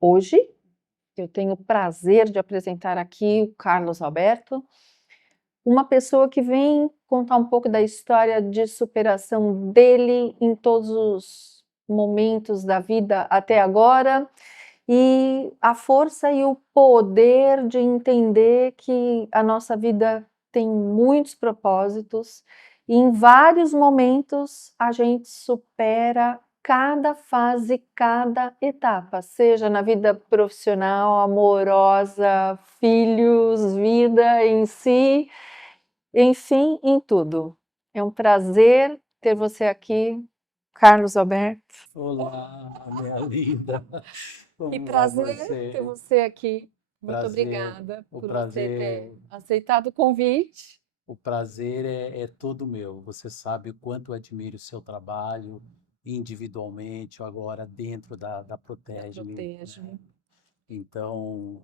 Hoje eu tenho o prazer de apresentar aqui o Carlos Alberto, uma pessoa que vem contar um pouco da história de superação dele em todos os momentos da vida até agora e a força e o poder de entender que a nossa vida tem muitos propósitos e em vários momentos a gente supera cada fase, cada etapa, seja na vida profissional, amorosa, filhos, vida em si, enfim, em tudo. É um prazer ter você aqui, Carlos Alberto. Olá, minha linda. Que Como vai prazer ter você? você aqui. Muito Prazer, obrigada o por você ter prazer, aceitado o convite. o prazer é todo meu. Você sabe o quanto eu admiro o seu trabalho individualmente ou agora dentro da Da Protege-me, né? Protejo. Então,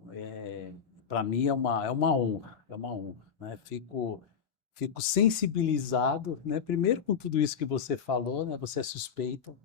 para mim é uma honra, é uma honra, né? Fico sensibilizado, né? Primeiro com tudo isso que você falou, né? Você é suspeita.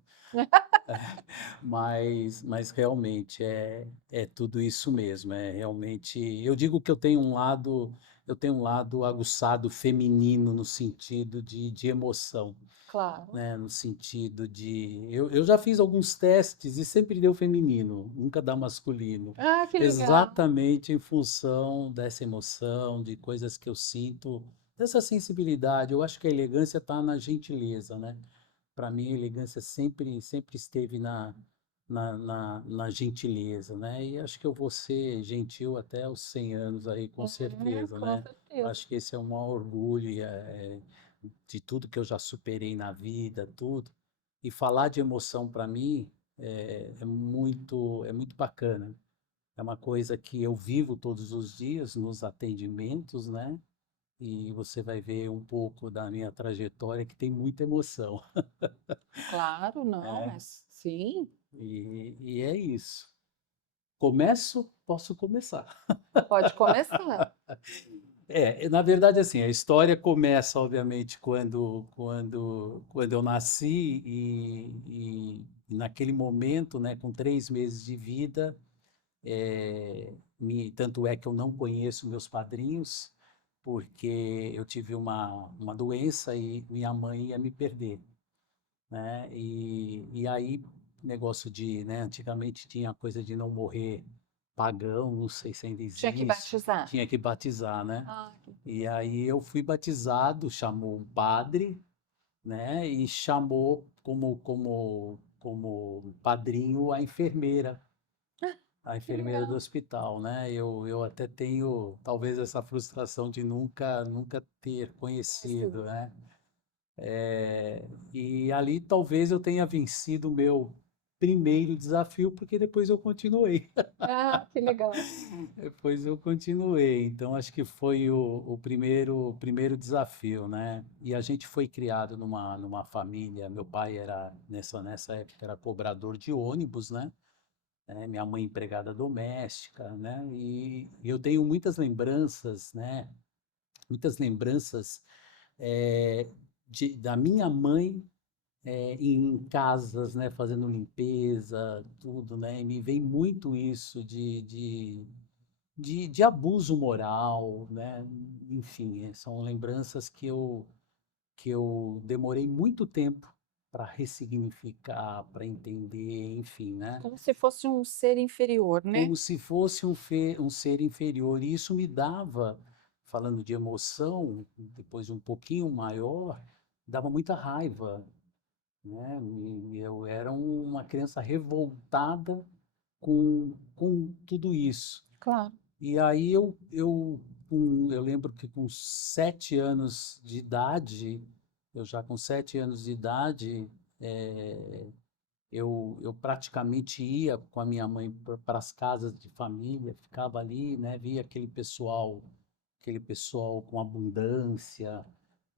Mas realmente é tudo isso mesmo. É realmente. Eu digo que eu tenho um lado aguçado feminino no sentido de emoção, Claro. né? No sentido de. Eu já fiz alguns testes e sempre deu feminino, nunca dá masculino. Ah, que legal. Exatamente em função dessa emoção, de coisas que eu sinto, dessa sensibilidade. Eu acho que a elegância está na gentileza, né? Para mim, a elegância sempre esteve na gentileza, né? E acho que eu vou ser gentil até os 100 anos aí, com certeza, Com né? certeza. Acho que esse é o maior orgulho de tudo que eu já superei na vida, tudo. E falar de emoção para mim é muito bacana. É uma coisa que eu vivo todos os dias nos atendimentos, né? E você vai ver um pouco da minha trajetória que tem muita emoção. Claro, não, É, mas sim, e é isso. Posso começar. pode começar. Na verdade, assim, a história começa, obviamente, quando eu nasci e naquele momento, né, com 3 meses de vida, tanto é que eu não conheço meus padrinhos, porque eu tive uma doença e minha mãe ia me perder, né? E aí, negócio de, né? Antigamente tinha coisa de não morrer pagão, não sei se ainda Tinha que existe, batizar. tinha que batizar, né? Ah, E aí eu fui batizado, chamou um padre, né? E chamou como padrinho a que enfermeira do legal. hospital, né? Eu até tenho talvez essa frustração de nunca ter conhecido, Conhecido. né? E ali talvez eu tenha vencido o meu primeiro desafio, porque depois eu continuei. Ah, que legal. Depois eu continuei. Então acho que foi o primeiro desafio, né? E a gente foi criado numa família. Meu pai era, nessa época, era cobrador de ônibus, né? Minha mãe empregada doméstica, né? E eu tenho muitas lembranças, né? Muitas lembranças eh, da minha mãe em casas, né, fazendo limpeza, tudo, né, e me vem muito isso de abuso moral, né, enfim, são lembranças que eu demorei muito tempo para ressignificar, para entender, enfim, né, Como se fosse um ser inferior, né? como se fosse um ser inferior, e isso me dava, falando de emoção, depois de um pouquinho maior, dava muita raiva, né? E eu era uma criança revoltada com tudo isso. Claro. E aí eu lembro que com 7 anos de idade, eu já com 7 anos de idade, eu praticamente ia com a minha mãe para as casas de família, ficava ali, né? Via aquele pessoal com abundância,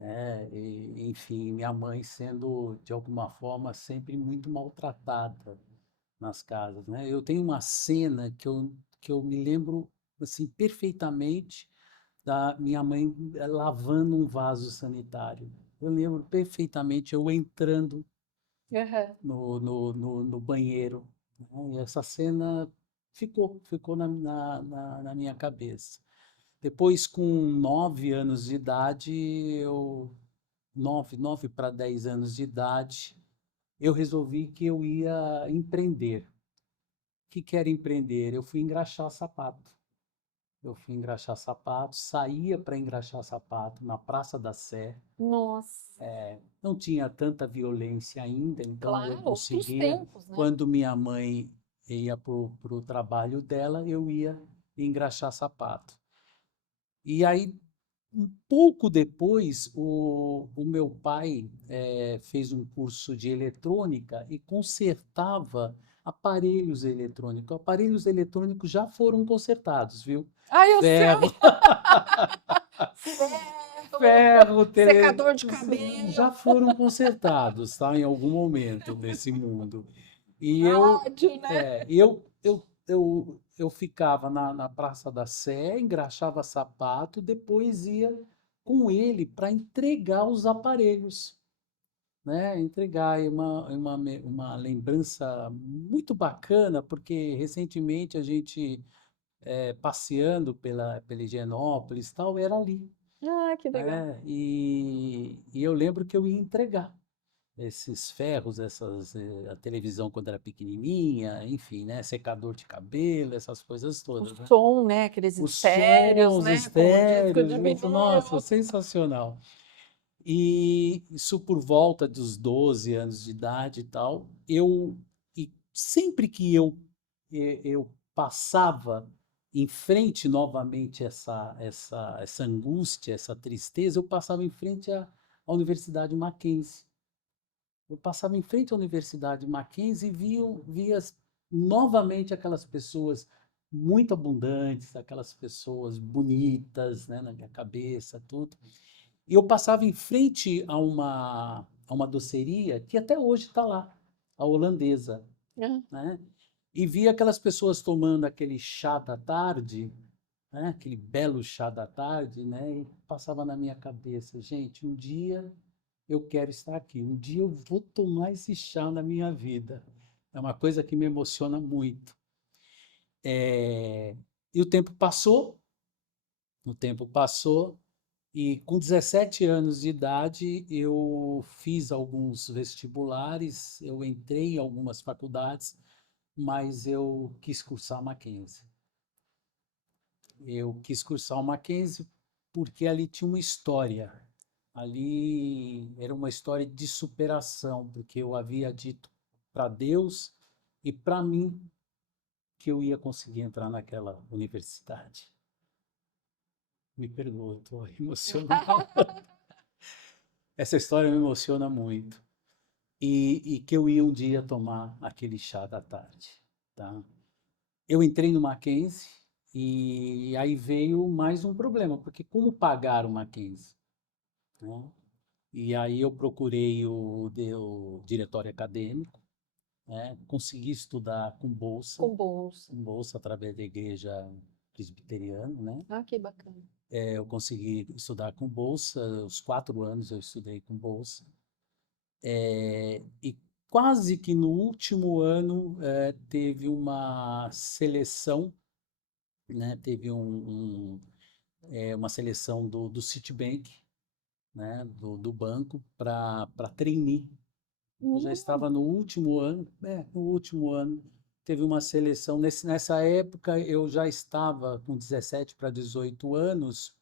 né? E, enfim, minha mãe sendo, de alguma forma, sempre muito maltratada nas casas, né? Eu tenho uma cena que eu me lembro, assim, perfeitamente da minha mãe lavando um vaso sanitário. Eu lembro perfeitamente eu entrando Aham. no banheiro, né? E essa cena ficou na minha cabeça. Depois, com 9 anos de idade, 9 para 10 anos de idade, eu resolvi que eu ia empreender. O que que era empreender? Eu fui engraxar sapato. Eu fui engraxar sapato, saía para engraxar sapato na Praça da Sé. Nossa, Não tinha tanta violência ainda, então eu claro, outros conseguia. tempos, né? Quando minha mãe ia para o trabalho dela, eu ia engraxar sapato. E aí, um pouco depois, o meu pai fez um curso de eletrônica e consertava aparelhos eletrônicos. Aparelhos eletrônicos já foram consertados, viu? Ah, eu Ferro, sei! Ferro, ferro, secador de cabelo, já foram consertados, tá? Em algum momento desse mundo. E eu, rádio, né? eu ficava na Praça da Sé, engraxava sapato, depois ia com ele para entregar os aparelhos, né? Entregar e uma lembrança muito bacana, porque recentemente a gente, passeando pela Higienópolis e tal, era ali, Ah, que legal. né? E eu lembro que eu ia entregar esses ferros, a televisão quando era pequenininha, enfim, né? Secador de cabelo, essas coisas O todas, né? som, né? Aqueles Os estéreos, sons né? Com o disco estéreos, de isso, nossa, vinil. sensacional. E isso por volta dos 12 anos de idade e tal, e sempre que eu passava em frente novamente essa angústia, essa tristeza, eu passava em frente à Universidade Mackenzie. Eu passava em frente à Universidade Mackenzie e via novamente aquelas pessoas muito abundantes, aquelas pessoas bonitas, né, na minha cabeça, tudo. E eu passava em frente a uma doceria que até hoje está lá, a holandesa, Ah, né? E via aquelas pessoas tomando aquele chá da tarde, né? Aquele belo chá da tarde, né? E passava na minha cabeça, gente, um dia eu quero estar aqui, um dia eu vou tomar esse chá na minha vida. É uma coisa que me emociona muito. É, E o tempo passou, e com 17 anos de idade eu fiz alguns vestibulares, eu entrei em algumas faculdades, mas eu quis cursar Mackenzie. Eu quis cursar o Mackenzie porque ali tinha uma história. Ali era uma história de superação, porque eu havia dito para Deus e para mim que eu ia conseguir entrar naquela universidade. Me perdoa, estou emocionado. Essa história me emociona muito. E que eu ia um dia tomar aquele chá da tarde, tá? Eu entrei no Mackenzie e aí veio mais um problema, porque como pagar o Mackenzie, né? E aí eu procurei o diretório acadêmico, né? Consegui estudar com bolsa. com bolsa através da igreja presbiteriana, né? Ah, que bacana. Eu consegui estudar com bolsa, os 4 anos eu estudei com bolsa. E quase que no último ano teve uma seleção, né? Teve uma seleção do Citibank, né? Do banco para trainee. Eu já estava Hum, no último ano, teve uma seleção. Nessa época, eu já estava com 17 para 18 anos,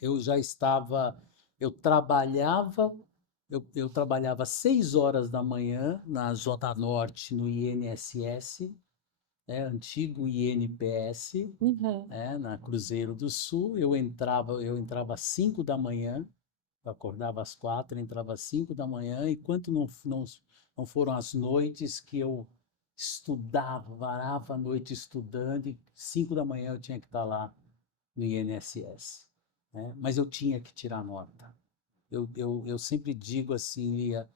eu já estava, eu trabalhava, eu trabalhava 6 horas da manhã na Zona Norte, no INSS, antigo INPS, uhum. na Cruzeiro do Sul. Eu entrava às 5 da manhã, eu acordava às 4, entrava às 5 da manhã, enquanto não foram as noites que eu estudava, varava a noite estudando, e 5 da manhã eu tinha que estar lá no INSS, né? Mas eu tinha que tirar nota. Eu sempre digo assim, Lia,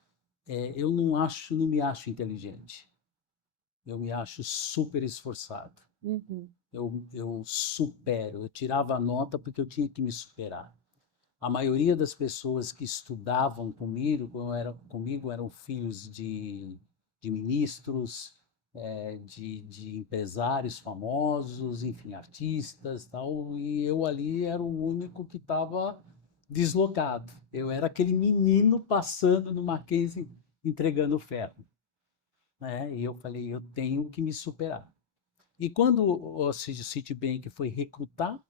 eu não me acho inteligente, eu me acho super esforçado. Uhum. Eu supero, eu tirava a nota porque eu tinha que me superar. A maioria das pessoas que estudavam comigo eram filhos de ministros, de empresários famosos, enfim, artistas, tal, e eu ali era o único que estava deslocado. Eu era aquele menino passando no Mackenzie entregando ferro, né? E eu falei, eu tenho que me superar. E quando o Citibank foi recrutar,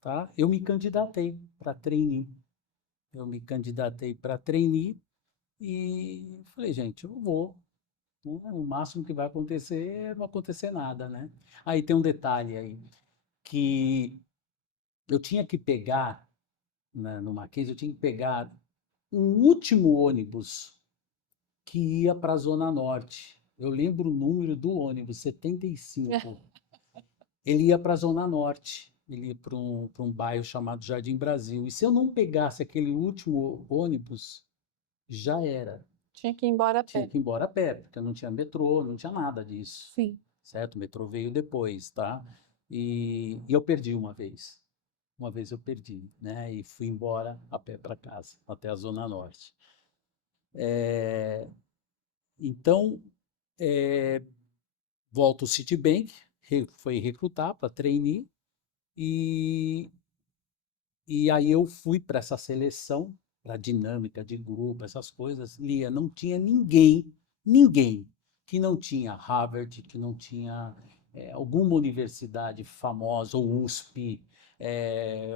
tá? Eu me candidatei para trainee. Eu me candidatei para trainee e falei, gente, eu vou, né? O máximo que vai acontecer é não acontecer nada, né? Aí tem um detalhe aí, que eu tinha que pegar, né, no Mackenzie, eu tinha que pegar um último ônibus que ia para a Zona Norte. Eu lembro o número do ônibus, 75. Ele ia para a Zona Norte, ele ia para um bairro chamado Jardim Brasil. E se eu não pegasse aquele último ônibus, já era. Tinha que ir embora a Tinha pé. que ir embora a pé, porque não tinha metrô, não tinha nada disso. Sim. Certo? O metrô veio depois, tá? E eu perdi uma vez. Uma vez eu perdi, né? E fui embora a pé para casa, até a Zona Norte. Então, é, volto ao Citibank, foi recrutar para trainee, e, e aí eu fui para essa seleção, para dinâmica de grupo, essas coisas. Lia, não tinha ninguém que não tinha Harvard, que não tinha alguma universidade famosa, ou USP,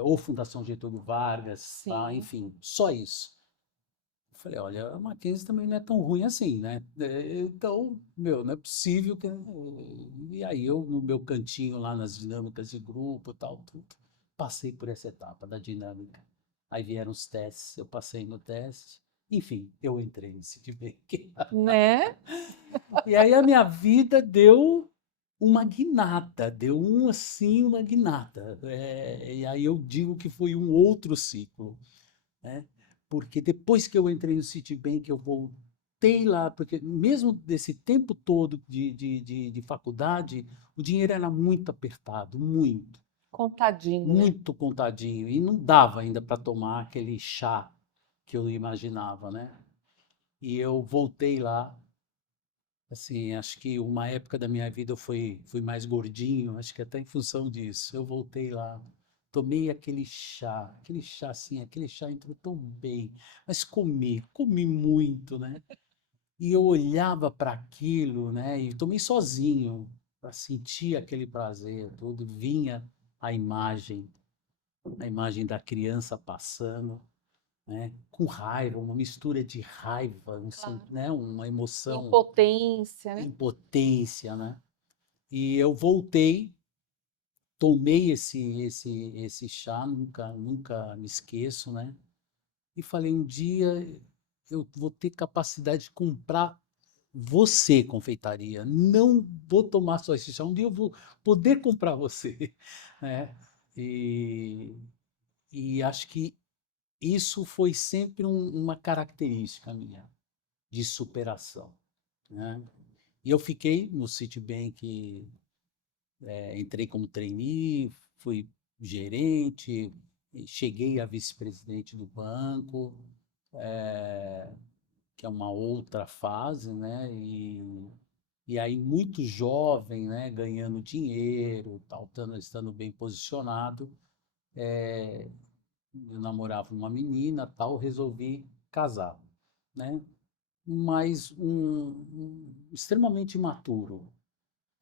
ou Fundação Getúlio Vargas, tá? Sim. Enfim, só isso. Eu falei, olha, a Mackenzie também não é tão ruim assim, né? Então, meu, não é possível que. E aí eu, no meu cantinho lá nas dinâmicas de grupo e tal, tudo, passei por essa etapa da dinâmica. Aí vieram os testes, eu passei no teste. Enfim, eu entrei no Citibank. Né? E aí a minha vida deu uma guinada, deu um assim, uma guinada. E aí eu digo que foi um outro ciclo, né? Porque depois que eu entrei no Citibank, eu voltei lá, porque mesmo desse tempo todo de faculdade, o dinheiro era muito apertado, muito, Contadinho, né? muito contadinho, e não dava ainda para tomar aquele chá que eu imaginava, né? E eu voltei lá, assim, acho que uma época da minha vida eu fui mais gordinho, acho que até em função disso. Eu voltei lá, tomei aquele chá assim, aquele chá entrou tão bem, mas comi muito, né? E eu olhava para aquilo, né? E tomei sozinho, para sentir aquele prazer, tudo. Vinha a imagem da criança passando, né? Com raiva, uma mistura de raiva, Claro. né? Uma emoção, Impotência, né? impotência, né? E eu voltei, tomei esse chá, nunca me esqueço, né? E falei, um dia eu vou ter capacidade de comprar você, confeitaria. Não vou tomar só esse chá, um dia eu vou poder comprar você, né? E, e acho que isso foi sempre uma característica minha de superação, né? E eu fiquei no Citibank. Entrei como trainee, fui gerente, cheguei a vice-presidente do banco, que é uma outra fase, né? E aí muito jovem, né? Ganhando dinheiro, tal, estando bem posicionado. Eu namorava uma menina, tal, resolvi casar, né? Mas extremamente imaturo,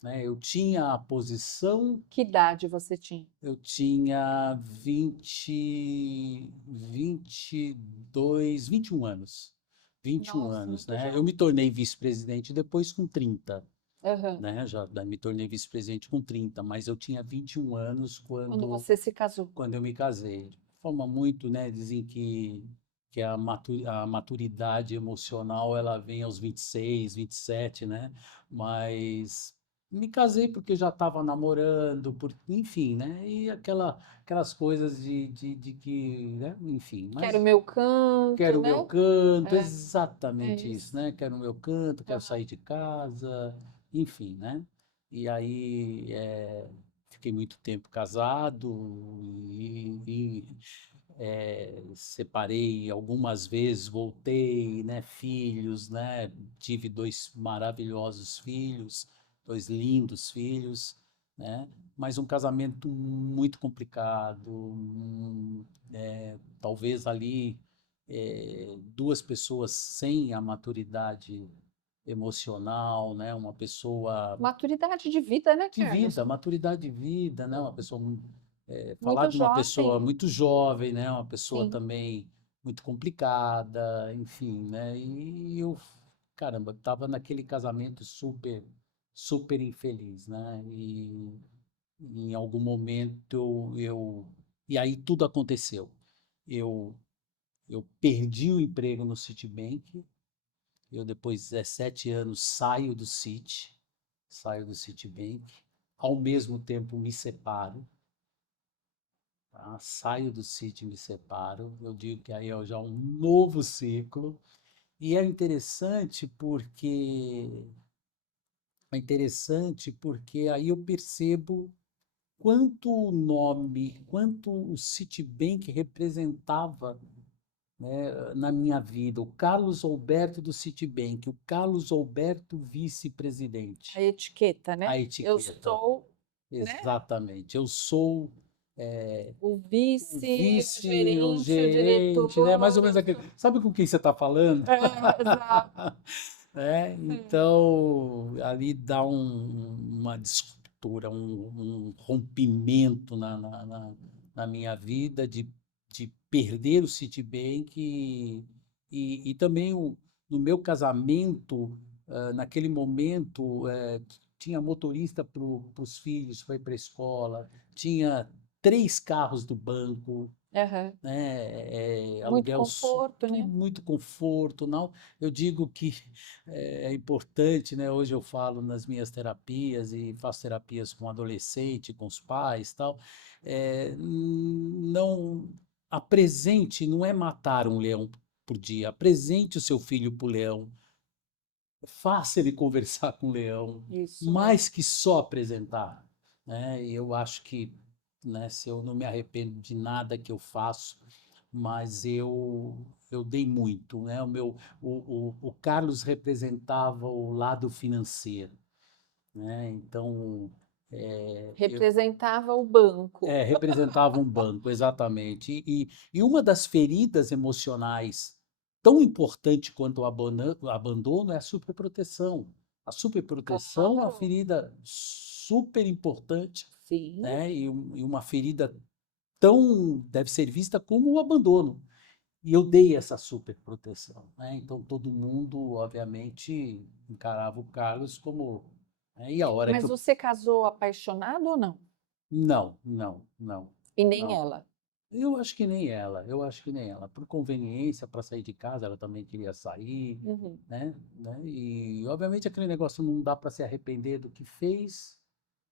né? Eu tinha a posição. Que idade você tinha? Eu tinha 22, 21 anos. 21 Nossa, anos, muito né? Eu me jovem. tornei vice-presidente depois com 30, Aham. né? Já me tornei vice-presidente com 30, mas eu tinha 21 anos Quando quando, você se casou. quando eu me casei. De forma muito, né? Dizem que a maturidade emocional ela vem aos 26, 27, né? Mas me casei porque já estava namorando, enfim, né? E aquelas coisas de que, né? Enfim, Quero o mas meu canto, quero o meu né? canto, É, é exatamente isso, isso. né? Quero o meu canto, quero Aham. sair de casa, enfim, né? E aí fiquei muito tempo casado separei algumas vezes, voltei, né? Filhos, né? Tive dois maravilhosos filhos, dois lindos filhos, né? Mas um casamento muito complicado, talvez ali duas pessoas sem a maturidade emocional, né? Uma pessoa Maturidade de vida, né, de Carlos? vida, maturidade de vida, né? Uma pessoa, falar Muito de uma pessoa jovem, muito jovem, né? Uma pessoa sim. também muito complicada, enfim, né? E eu, caramba, estava naquele casamento super, super infeliz, né? E em algum momento e aí tudo aconteceu. Eu, eu perdi o emprego no Citibank. Eu, depois de 17 anos, saio do Citibank, ao mesmo tempo me separo, tá? Saio do Citi, me separo. Eu digo que aí é já um novo ciclo. E é interessante porque aí eu percebo quanto o nome, quanto o Citibank representava, né, na minha vida. O Carlos Alberto do Citibank, o Carlos Alberto A vice-presidente. etiqueta, A né? Eu etiqueta, sou, né, exatamente. Eu sou é, o o vice, o vice, o gerente, o gerente, né? Mais ou diretor, menos eu aquele. sou. Sabe com quem você está falando? Exato. Né? Então, ali dá uma disruptura, um rompimento na minha vida de perder o Citibank e também no meu casamento, naquele momento, tinha motorista para os filhos, foi para a escola, tinha 3 carros do banco, Aham. né? Muito Aluguel, conforto, tudo né? muito conforto, não. Eu digo que é importante, né? Hoje eu falo nas minhas terapias e faço terapias com adolescente, com os pais, tal. Não apresente, não é matar um leão por dia. Apresente o seu filho para o leão, faça ele conversar com o leão, Isso mais mesmo. que só apresentar, né? E eu acho que, né, se eu não me arrependo de nada que eu faço, mas eu dei muito, né? O Carlos representava o lado financeiro, né? Então, eu Representava o banco. representava um banco, exatamente. E uma das feridas emocionais tão importante quanto o abandono é a superproteção. A superproteção é uma Claro. ferida super importante, Sim. né? E uma ferida tão deve ser vista como o abandono. E eu dei essa superproteção, né? Então todo mundo, obviamente, encarava o Carlos como, né? E a hora que Mas eu você casou apaixonado ou não? não, não, não, E nem não. ela. Eu acho que nem ela, eu acho que nem ela. Por conveniência, para sair de casa, ela também queria sair, Uhum. né? E obviamente aquele negócio não dá para se arrepender do que fez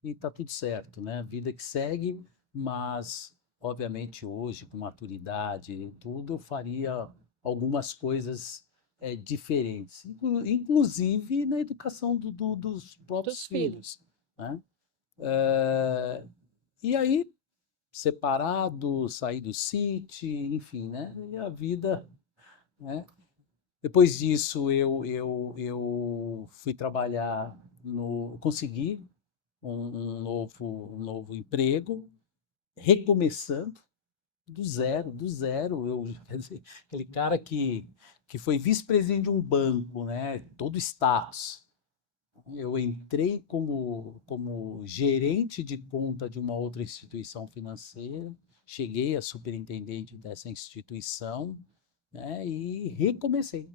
e tá tudo certo, né? Vida que segue, mas obviamente hoje, com maturidade e tudo, eu faria algumas coisas diferentes, inclusive na educação dos próprios Dos filhos. filhos, né? Eh, e aí separado, saí do City, enfim, né? E a vida, né? Depois disso, eu fui trabalhar consegui um novo emprego, recomeçando do zero. Quer dizer, aquele cara que foi vice-presidente de um banco, né? Todo status. Eu entrei como gerente de conta de uma outra instituição financeira, cheguei a superintendente dessa instituição, né, e recomecei.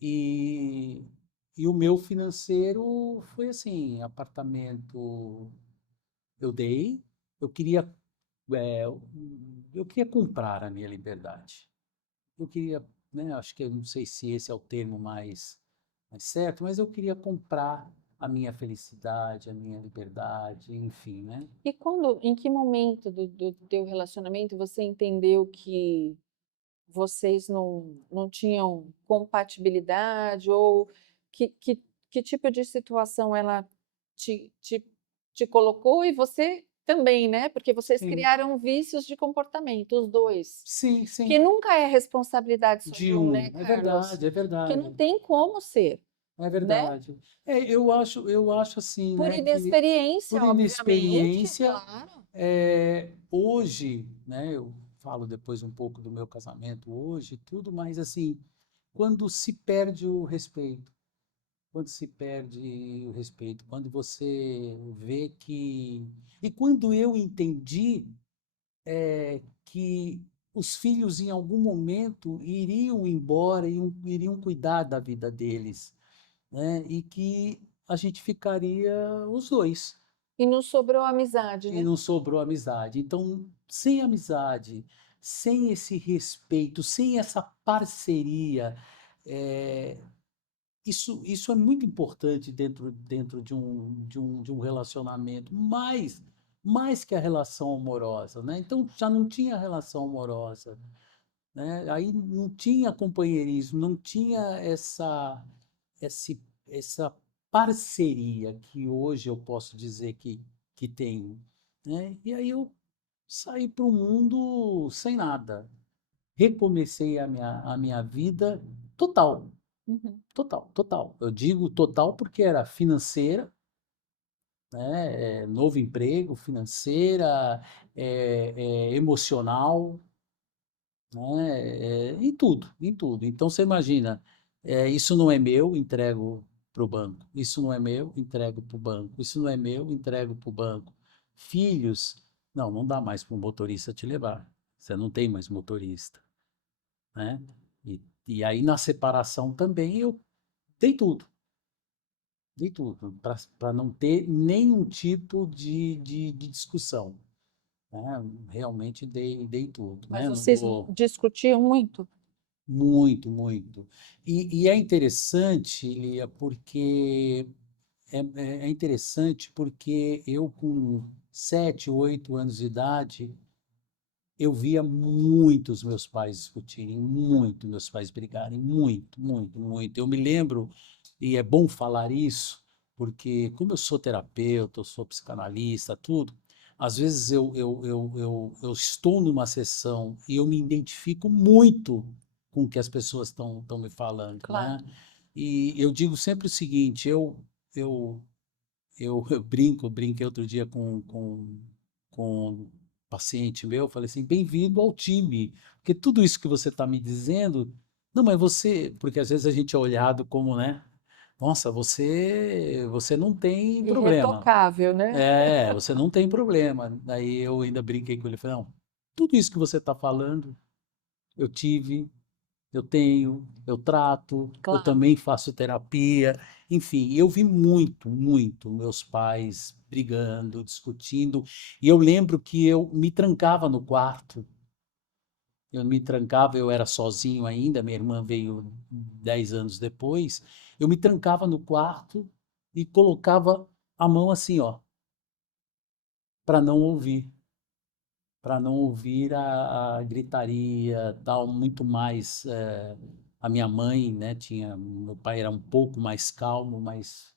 E, e o meu financeiro foi assim, apartamento eu dei, eu queria, é, eu queria comprar a minha liberdade. Eu queria, né, acho que eu não sei se esse é o termo mais certo, mas eu queria comprar a minha felicidade, a minha liberdade, enfim, né? E em que momento do teu relacionamento você entendeu que vocês não tinham compatibilidade ou que, que, que tipo de situação ela te, te, te colocou e você também, né? Porque vocês Sim, criaram vícios de comportamento, os dois. sim, Que sim. nunca é responsabilidade só De de um, né, um, Carlos? é Porque não verdade. tem como ser. é né? verdade. Eu acho assim, Por né, que inexperiência, por obviamente, inexperiência, claro. hoje, né, eu falo depois um pouco do meu casamento hoje, tudo, mas assim, quando se perde o respeito, quando se perde o respeito, quando você vê que. E quando eu entendi que os filhos em algum momento iriam embora, iriam cuidar da vida deles, né? E que a gente ficaria os dois, E não sobrou amizade, e né? não sobrou amizade. Então, sem amizade, sem esse respeito, sem essa parceria, é, isso é muito importante dentro de um relacionamento, mais que a relação amorosa, né? Então já não tinha relação amorosa, né? Aí não tinha companheirismo, não tinha essa parceria que hoje eu posso dizer que tem, né? E aí eu saí para o mundo sem nada, recomecei a minha vida total. Uhum. Total, total. Eu digo total porque era financeira, né? Novo emprego, financeira, emocional, né? Em tudo, em tudo. Então você imagina, isso não é meu, entrego para o banco. Isso não é meu, entrego para o banco. Isso não é meu, entrego para o banco. Filhos, não dá mais para um motorista te levar. Você não tem mais motorista, né? E aí na separação também eu dei tudo. De tudo, para não ter nenhum tipo de discussão, né? Realmente dei tudo, Mas né? Não vocês vou. discutiam muito? Muito, muito. E é interessante, Lia, porque é interessante porque eu com 7, 8 anos de idade, eu via muitos meus pais discutirem, muito meus pais brigarem, muito, muito, muito. Eu me lembro, e é bom falar isso, porque como eu sou terapeuta, eu sou psicanalista, tudo, às vezes eu estou numa sessão e eu me identifico muito com o que as pessoas estão me falando, né? Claro. E eu digo sempre o seguinte, eu, eu brinquei outro dia com um paciente meu, eu falei assim, bem-vindo ao time, porque tudo isso que você está me dizendo, não, mas você, porque às vezes a gente é olhado como, né, nossa, você não tem problema, Irretocável, né? você não tem problema, daí eu ainda brinquei com ele, falei, não, tudo isso que você está falando, eu tive, eu tenho, eu trato, eu Claro. também faço terapia, enfim, eu vi muito, muito meus pais brigando, discutindo, e eu lembro que eu me trancava no quarto, eu me trancava, eu era sozinho ainda, minha irmã veio 10 anos depois, eu me trancava no quarto e colocava a mão assim, ó, para não ouvir. Para não ouvir a gritaria, tal, muito mais. A minha mãe, né, meu pai era um pouco mais calmo, mas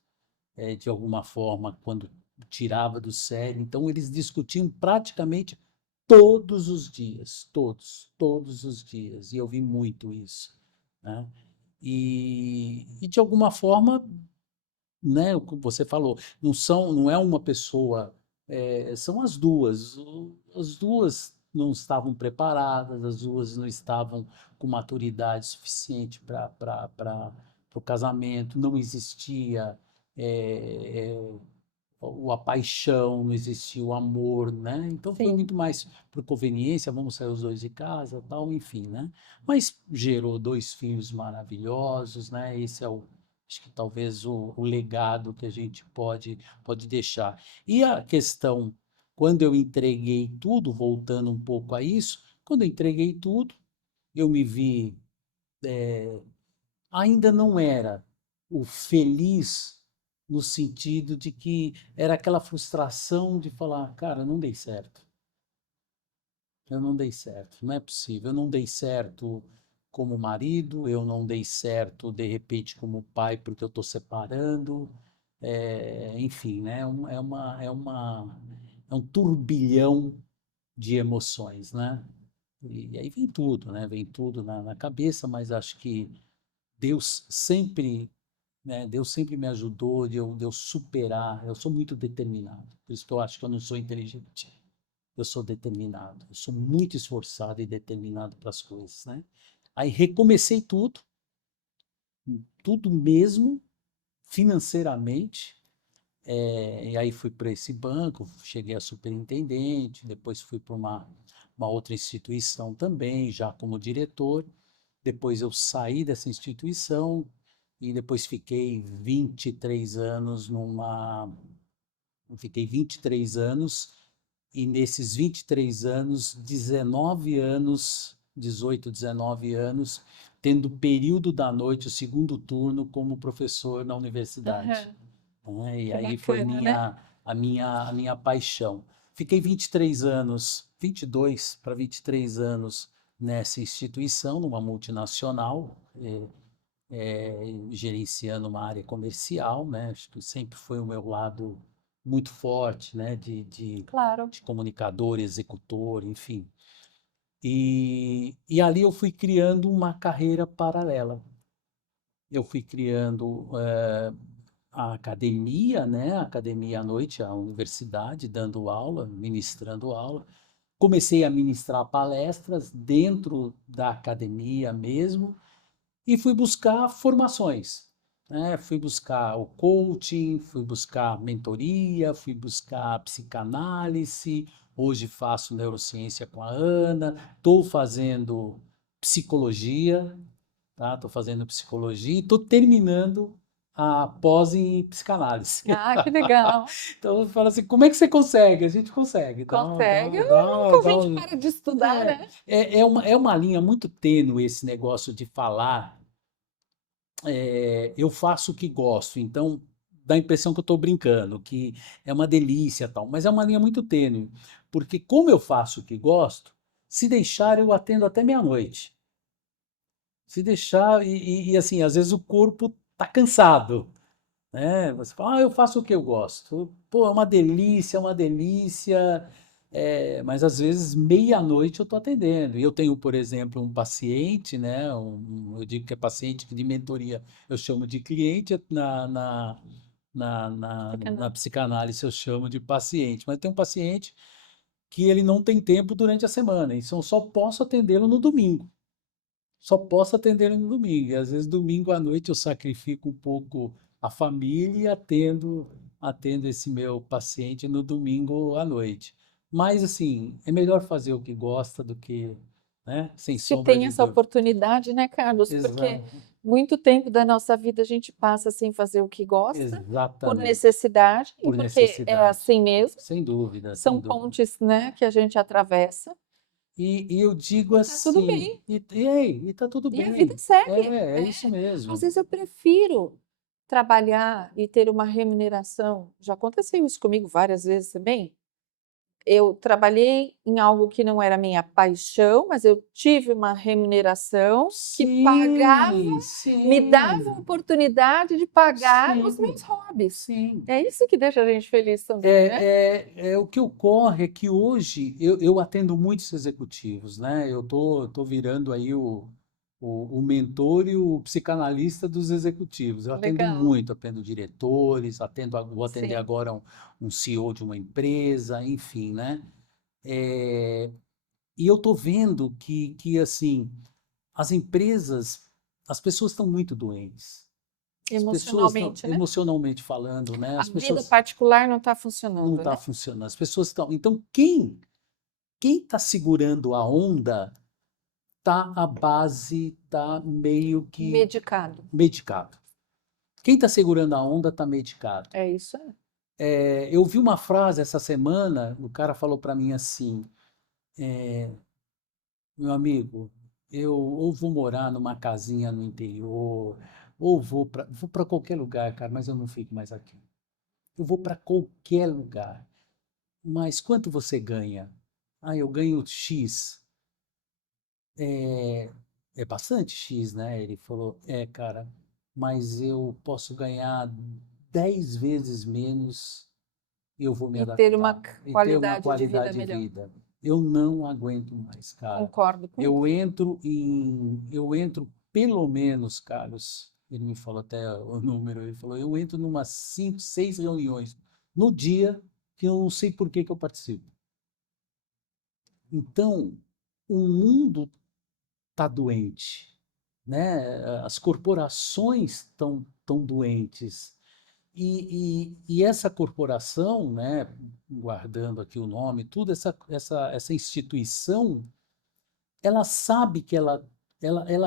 de alguma forma, quando tirava do sério, então eles discutiam praticamente todos os dias, todos os dias, e eu vi muito isso, né? E de alguma forma, né, o que você falou, não é uma pessoa, são as duas. As duas não estavam preparadas, as duas não estavam com maturidade suficiente para o casamento, não existia a paixão, não existia o amor, né? Então foi Sim. muito mais por conveniência, vamos sair os dois de casa, tal, enfim, né? Mas gerou dois filhos maravilhosos, né? Esse é acho que talvez o legado que a gente pode deixar. E a questão, quando eu entreguei tudo, voltando um pouco a isso, quando eu entreguei tudo, eu me vi, ainda não era o feliz no sentido de que era aquela frustração de falar, cara, não dei certo. Eu não dei certo, não é possível. Eu não dei certo como marido, eu não dei certo de repente como pai porque eu estou separando, enfim, né? É um turbilhão de emoções, né? E aí vem tudo, né? Vem tudo na cabeça, mas acho que Deus sempre né? Deus sempre me ajudou de eu superar. Eu sou muito determinado, por isso que eu acho que eu não sou inteligente. Eu sou determinado, eu sou muito esforçado e determinado para as coisas, né? Aí recomecei tudo mesmo, financeiramente. E aí fui para esse banco, cheguei a superintendente, depois fui para uma outra instituição também, já como diretor. Depois eu saí dessa instituição e depois fiquei 23 anos e nesses 23 anos, 19 anos, 18, 19 anos, tendo período da noite, o segundo turno, como professor na universidade, Aham, né? E que aí foi bacana, né? a minha paixão. Fiquei 23 anos, 22 para 23 anos nessa instituição, numa multinacional, gerenciando uma área comercial, né? Acho que sempre foi o meu lado muito forte, né? Claro. De comunicador, executor, enfim. E ali eu fui criando uma carreira paralela. Eu fui criando a academia, né? A academia à noite, a universidade, dando aula, ministrando aula. Comecei a ministrar palestras dentro da academia mesmo e fui buscar formações, né? Fui buscar o coaching, fui buscar mentoria, fui buscar psicanálise. Hoje faço neurociência com a Ana, estou fazendo psicologia, tá? Estou fazendo psicologia e estou terminando a pós em psicanálise. Ah, que legal. Então eu falo assim, como é que você consegue? A gente consegue, Consegue? Nunca a gente um- para de estudar, é, né? é uma linha muito tênue esse negócio de falar. Eu faço o que gosto, então dá a impressão que eu estou brincando, que é uma delícia tal, mas é uma linha muito tênue, porque como eu faço o que gosto, se deixar eu atendo até meia-noite. Se deixar, assim, às vezes o corpo tá cansado, né? Você fala, eu faço o que eu gosto. Pô, é uma delícia, mas às vezes meia-noite eu estou atendendo. E eu tenho, por exemplo, um paciente, né? Eu digo que é paciente que de mentoria eu chamo de cliente, na Sacanagem. psicanálise eu chamo de paciente. Mas tem um paciente que ele não tem tempo durante a semana, então eu só posso atendê-lo no domingo. Só posso atender no domingo. E às vezes domingo à noite eu sacrifico um pouco a família e atendo esse meu paciente no domingo à noite. Mas assim, é melhor fazer o que gosta do que, né, sem Se sombra tem de essa dúvida. oportunidade, né, Carlos? Porque Exato, muito tempo da nossa vida a gente passa sem fazer o que gosta, por exatamente. necessidade e Por porque é necessidade. assim mesmo. Sem dúvida, sem São dúvida. pontes, né, que a gente atravessa E eu digo e tá tudo assim, bem. e tá tudo E a vida bem. segue. É É. isso Às mesmo. vezes eu prefiro trabalhar e ter uma remuneração. Já aconteceu isso comigo várias vezes também. Eu trabalhei em algo que não era minha paixão, mas eu tive uma remuneração que pagava, Sim, me dava a sim, oportunidade de pagar os sim, meus hobbies. sim. É isso que deixa a gente feliz também, né? O que ocorre é que hoje eu atendo muitos executivos, né? Eu tô virando aí o mentor e o psicanalista dos executivos. Eu atendo Legal. muito, atendo diretores, vou atender Sim. agora um CEO de uma empresa, enfim, né? É, e eu tô vendo que assim, as empresas, as pessoas estão muito doentes. As pessoas estão, Emocionalmente, né? emocionalmente falando, né? A As vida pessoas particular não está não funcionando, está né? funcionando. As pessoas estão. Então, quem está segurando a onda tá a base, tá meio que Medicado. medicado. Quem está segurando a onda está medicado. É isso aí. Eu vi uma frase essa semana, o cara falou para mim assim, meu amigo, eu ou vou morar numa casinha no interior, ou vou para qualquer lugar, cara, mas eu não fico mais aqui. Eu vou para qualquer lugar. Mas quanto você ganha? Ah, eu ganho X. É, é bastante X, né? Ele falou, cara, mas eu posso ganhar 10 vezes menos e eu vou me E ter uma adaptar e ter uma qualidade de vida qualidade de melhor. vida. Eu não aguento mais, cara. Concordo com Eu entro pelo menos, Carlos, ele me falou até o número, ele falou, eu entro numas 5, 6 reuniões no dia que eu não sei por que que eu participo. Então, o mundo está doente, né? As corporações estão doentes. E essa corporação, né, guardando aqui o nome, tudo, essa instituição, ela sabe que ela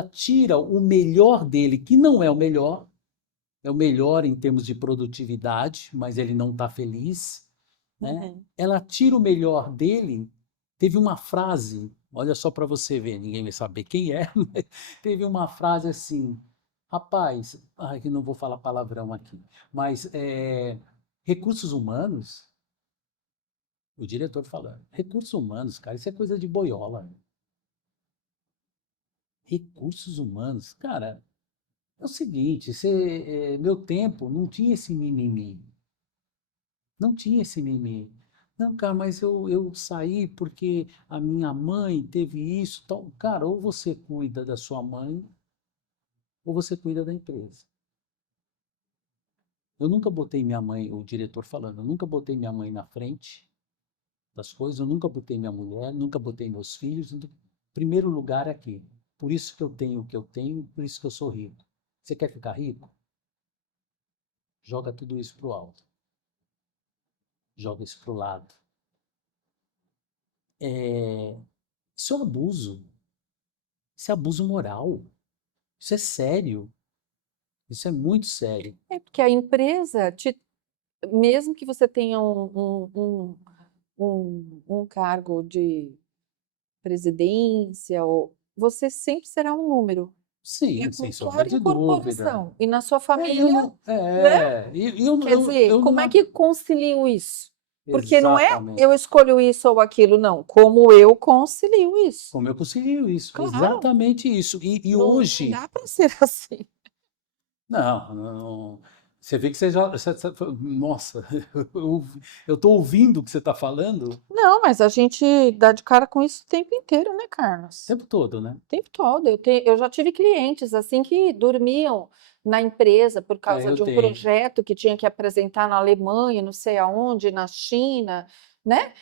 tira o melhor dele, que não é o melhor em termos de produtividade, mas ele não está feliz, né? Uhum. Ela tira o melhor dele. Teve uma frase, olha só para você ver, ninguém vai saber quem é, mas teve uma frase assim, rapaz, ai, que não vou falar palavrão aqui, mas recursos humanos, o diretor falando, recursos humanos, cara, isso é coisa de boiola. Recursos humanos, cara, é o seguinte, meu tempo não tinha esse mimimi. Não tinha esse mimimi. Não, cara, mas eu saí porque a minha mãe teve isso, tal. Cara, ou você cuida da sua mãe, ou você cuida da empresa. Eu nunca botei minha mãe, o diretor falando, eu nunca botei minha mãe na frente das coisas, eu nunca botei minha mulher, nunca botei meus filhos. Primeiro lugar aqui. Por isso que eu tenho o que eu tenho, por isso que eu sou rico. Você quer ficar rico? Joga tudo isso pro alto. Joga isso pro lado. É, isso é um abuso. Isso é abuso moral. Isso é sério. Isso é muito sério. É porque a empresa, mesmo que você tenha um cargo de presidência, você sempre será um número. É Sim, a sem sombra cultura e de a dúvida. corporação. E na sua Eu família, não. né? Quer Eu dizer, como não. é que concilio isso? Porque não é Exatamente. eu escolho isso ou aquilo, não. Como eu concilio isso. Como eu concilio isso? Claro, Exatamente isso. E não hoje. dá para ser assim. Não, não. Você vê que você já. Nossa, eu estou ouvindo o que você está falando o Não, mas a gente dá de cara com isso o tempo inteiro, né, Carlos? tempo todo, né? O tempo todo. Eu já tive clientes assim que dormiam na empresa por É, causa eu de um tenho. projeto que tinha que apresentar na Alemanha, não sei aonde, na China, né?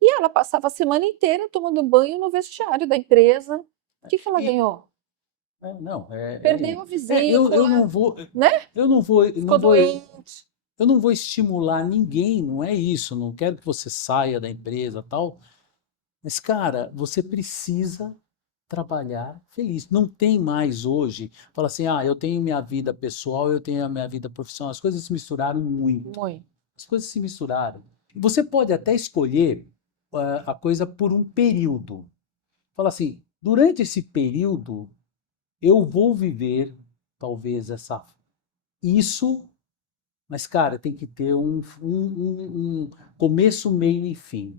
E ela passava a semana inteira tomando banho no vestiário da empresa. O que que ela E, ganhou? não, Perdeu a eu vesícula, não vou. né? Eu não vou, Ficou não vou. doente. Eu não vou estimular ninguém, não é isso. Não quero que você saia da empresa, tal. Mas, cara, você precisa trabalhar feliz. Não tem mais hoje. Fala assim, eu tenho minha vida pessoal, eu tenho a minha vida profissional. As coisas se misturaram muito. Muito. As coisas se misturaram. Você pode até escolher a coisa por um período. Fala assim, durante esse período, eu vou viver talvez isso, mas, cara, tem que ter um começo, meio e fim.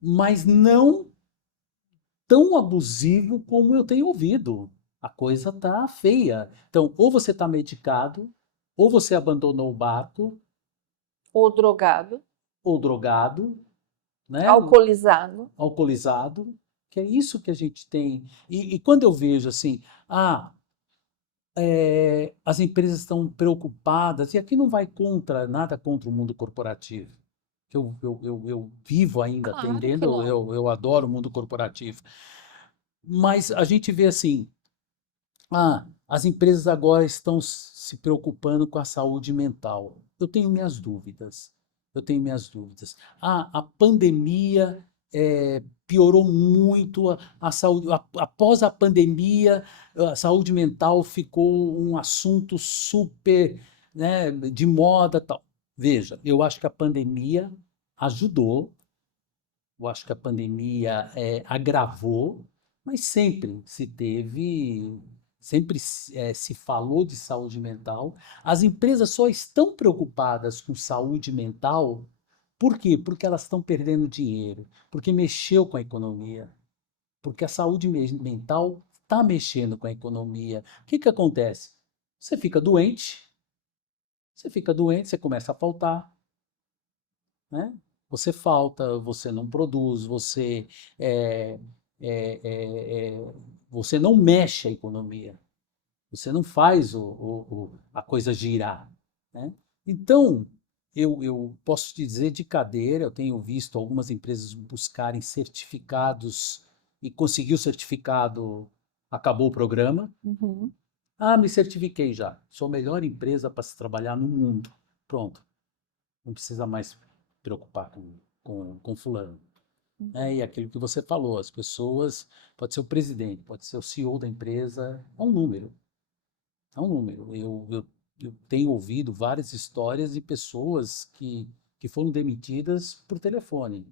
Mas não tão abusivo como eu tenho ouvido. A coisa tá feia. Então, ou você está medicado, ou você abandonou o barco, Ou drogado, ou drogado, né? alcoolizado. Alcoolizado, que é isso que a gente tem. E quando eu vejo assim, as empresas estão preocupadas, e aqui não vai contra nada contra o mundo corporativo, que eu vivo ainda Claro que atendendo, não. eu adoro o mundo corporativo. Mas a gente vê assim, as empresas agora estão se preocupando com a saúde mental. Eu tenho minhas dúvidas. Eu tenho minhas dúvidas. A pandemia piorou muito a saúde. Após a pandemia, a saúde mental ficou um assunto super, né, de moda, tal. Veja, eu acho que a pandemia ajudou. Eu acho que a pandemia agravou, mas sempre se falou de saúde mental. As empresas só estão preocupadas com saúde mental, por quê? Porque elas estão perdendo dinheiro, porque mexeu com a economia, porque a saúde mental está mexendo com a economia. O que que acontece? Você fica doente, você começa a faltar, né? Você falta, você não produz, é, é, é, você não mexe a economia. Você não faz a coisa girar, né? Então, eu posso te dizer de cadeira, eu tenho visto algumas empresas buscarem certificados e conseguiu o certificado, acabou o programa. Uhum. Ah, me certifiquei já. Sou a melhor empresa para se trabalhar no mundo. Pronto. Não precisa mais preocupar com fulano. É, e Uhum. aquilo que você falou, as pessoas, pode ser o presidente, pode ser o CEO da empresa, é um número. É um número. Eu tenho ouvido várias histórias de pessoas que foram demitidas por telefone,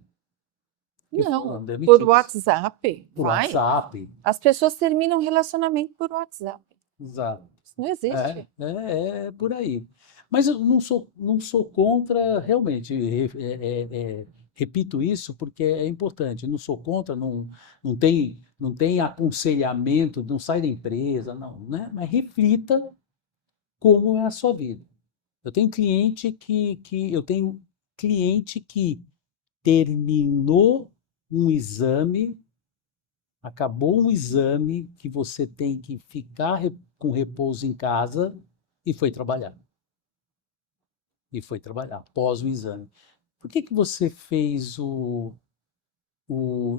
que Não, foram por demitidas WhatsApp, por vai. WhatsApp. As pessoas terminam relacionamento por WhatsApp. Exato. Isso não É, existe. é por aí. Mas eu não sou contra, realmente, repito isso porque é importante, não sou contra, não tem aconselhamento, não sai da empresa, não, né? Mas reflita como é a sua vida. Eu tenho cliente que terminou um exame, acabou um exame que você tem que ficar com repouso em casa e foi trabalhar. E foi trabalhar após o exame. Por que que você fez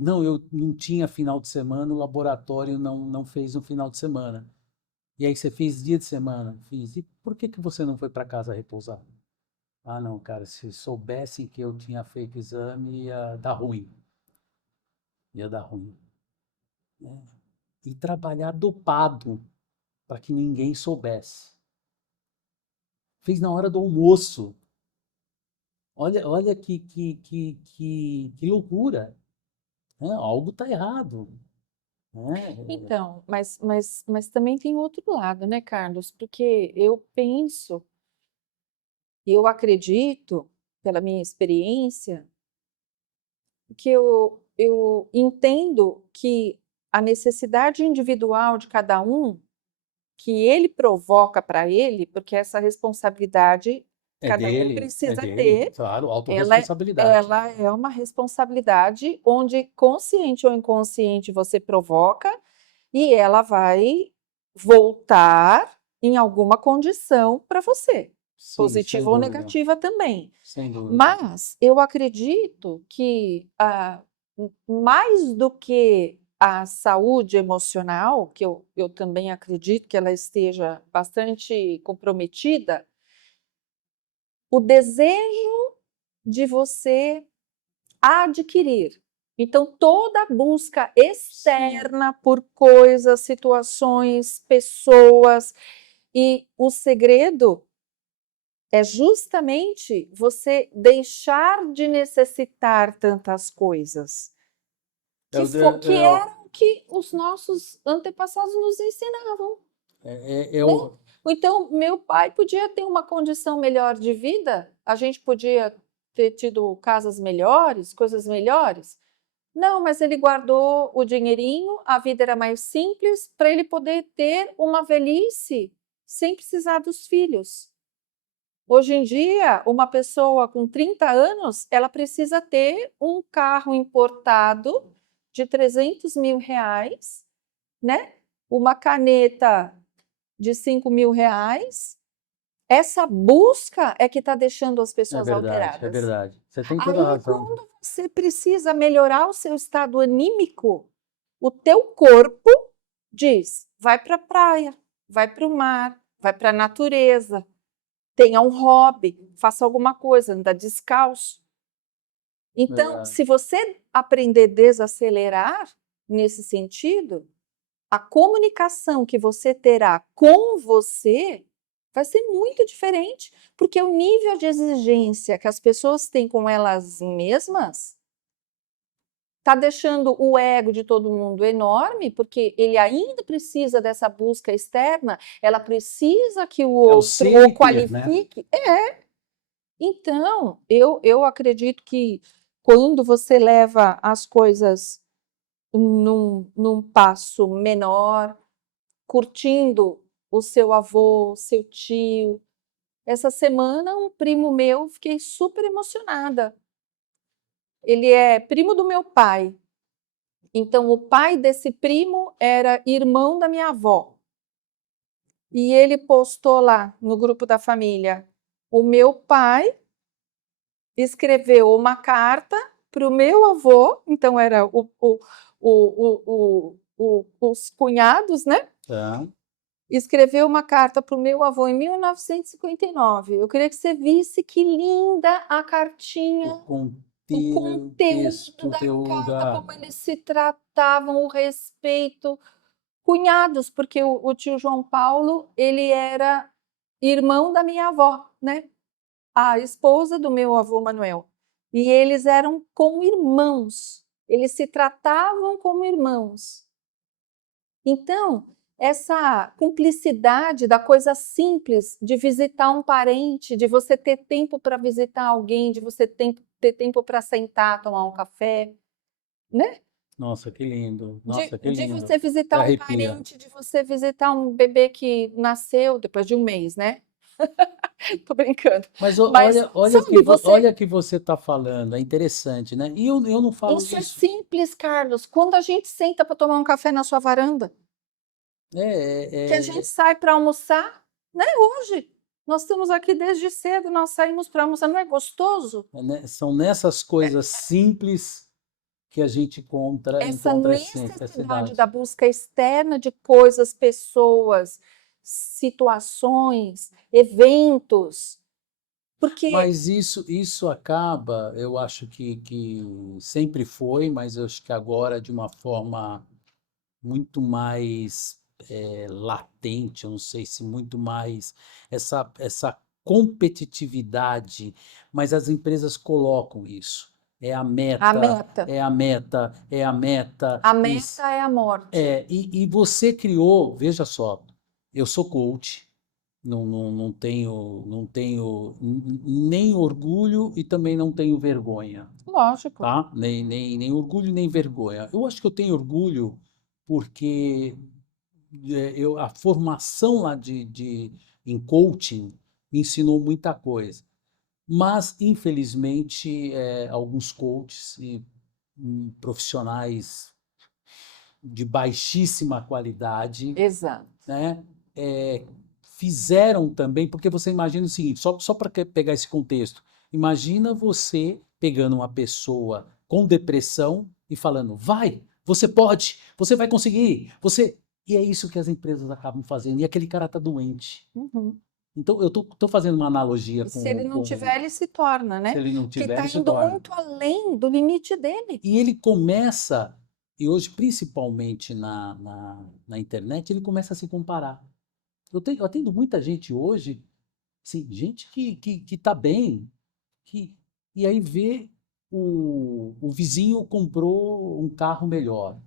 Não, eu não tinha final de semana, o laboratório não fez no final de semana. E aí você fez dia de semana? Fiz. E por que que você não foi para casa repousar? Ah, não, cara, se soubessem que eu tinha feito o exame, ia dar ruim. Ia dar ruim, né? E trabalhar dopado para que ninguém soubesse. Fez na hora do almoço. Olha que loucura, né? Algo está errado, né? Então, mas também tem outro lado, né, Carlos? Porque eu penso, e eu acredito, pela minha experiência, que eu entendo que a necessidade individual de cada um, que ele provoca para ele, porque essa responsabilidade É cada um dele, é precisa dele, ter, claro, ela, autorresponsabilidade. ela é uma responsabilidade onde, consciente ou inconsciente, você provoca e ela vai voltar em alguma condição para você, Sim, sem positiva ou dúvida, negativa também. sem dúvida. Mas eu acredito que mais do que a saúde emocional, que eu também acredito que ela esteja bastante comprometida, o desejo de você adquirir. Então, toda busca Sim, externa por coisas, situações, pessoas, e o segredo é justamente você deixar de necessitar tantas coisas, é, que, o que de- eram o que os nossos antepassados nos ensinavam, né? o, Então, meu pai podia ter uma condição melhor de vida, a gente podia ter tido casas melhores, coisas melhores. Não, mas ele guardou o dinheirinho, a vida era mais simples para ele poder ter uma velhice sem precisar dos filhos. Hoje em dia, uma pessoa com 30 anos, ela precisa ter um carro importado de 300 mil reais, né? Uma caneta de 5 mil reais. Essa busca é que está deixando as é pessoas verdade, é alteradas. verdade. Você tem toda a Aí, razão. quando você precisa melhorar o seu estado anímico, o teu corpo diz: vai para a praia, vai para o mar, vai para a natureza, tenha um hobby, faça alguma coisa, anda descalço. Então, Verdade. se você aprender a desacelerar nesse sentido, a comunicação que você terá com você vai ser muito diferente, porque o nível de exigência que as pessoas têm com elas mesmas está deixando o ego de todo mundo enorme, porque ele ainda precisa dessa busca externa, ela precisa que o É o outro ser o e ter, né? qualifique. Então, eu acredito que quando você leva as coisas num passo menor, curtindo o seu avô, seu tio. Essa semana, um primo meu, fiquei super emocionada. Ele é primo do meu pai. Então, o pai desse primo era irmão da minha avó. e ele postou lá no grupo da família: o meu pai escreveu uma carta para o meu avô, então era os cunhados, né? Tá. Escreveu uma carta para o meu avô em 1959. Eu queria que você visse que linda a O cartinha, o conteúdo da conteúdo, carta, como eles se tratavam, o respeito. Cunhados, porque o tio João Paulo, ele era irmão da minha avó, né? A esposa do meu avô Manuel. E eles eram como irmãos. Eles se tratavam como irmãos. Então, essa cumplicidade da coisa simples de visitar um parente, de você ter tempo para visitar alguém, de você ter tempo para sentar, tomar um café, né? Nossa, que lindo. De, Nossa, que de lindo. você Até visitar um arrepia. parente, de você visitar um bebê que nasceu depois de um mês, né? Tô brincando. Mas Mas, sabe, olha que você está falando, é interessante, né? E eu não falo isso é isso. simples, Carlos. Quando a gente senta para tomar um café na sua varanda, que a gente É, sai para almoçar, né? Hoje, nós estamos aqui desde cedo, nós saímos para almoçar, não é gostoso? são nessas coisas simples que a gente Essa encontra a necessidade da cidade. busca externa de coisas, pessoas, situações, eventos, porque Mas isso acaba, eu acho que sempre foi, mas eu acho que agora de uma forma muito mais latente, eu não sei se muito mais essa competitividade, mas as empresas colocam isso. É a a meta, meta, é a meta, é a meta. a meta é a morte. E você criou, veja só, eu sou coach, não tenho nem orgulho e também não tenho vergonha, Lógico. tá? Nem orgulho nem vergonha. Eu acho que eu tenho orgulho porque a formação lá em coaching me ensinou muita coisa. Mas, infelizmente, alguns coaches e profissionais de baixíssima qualidade, Exato. né, é, fizeram também, porque você imagina o seguinte, só para pegar esse contexto, imagina você pegando uma pessoa com depressão e falando, vai, você pode, você vai conseguir, você... E é isso que as empresas acabam fazendo, e aquele cara está doente. Uhum. Então, eu tô fazendo uma analogia E se ele não tiver, ele se torna, se né? ele não Que tiver, está ele se indo torna. muito além do limite dele. E ele começa, e hoje principalmente na internet, ele começa a se comparar. Eu atendo muita gente hoje, assim, gente que tá bem, que, e aí vê o vizinho comprou um carro melhor.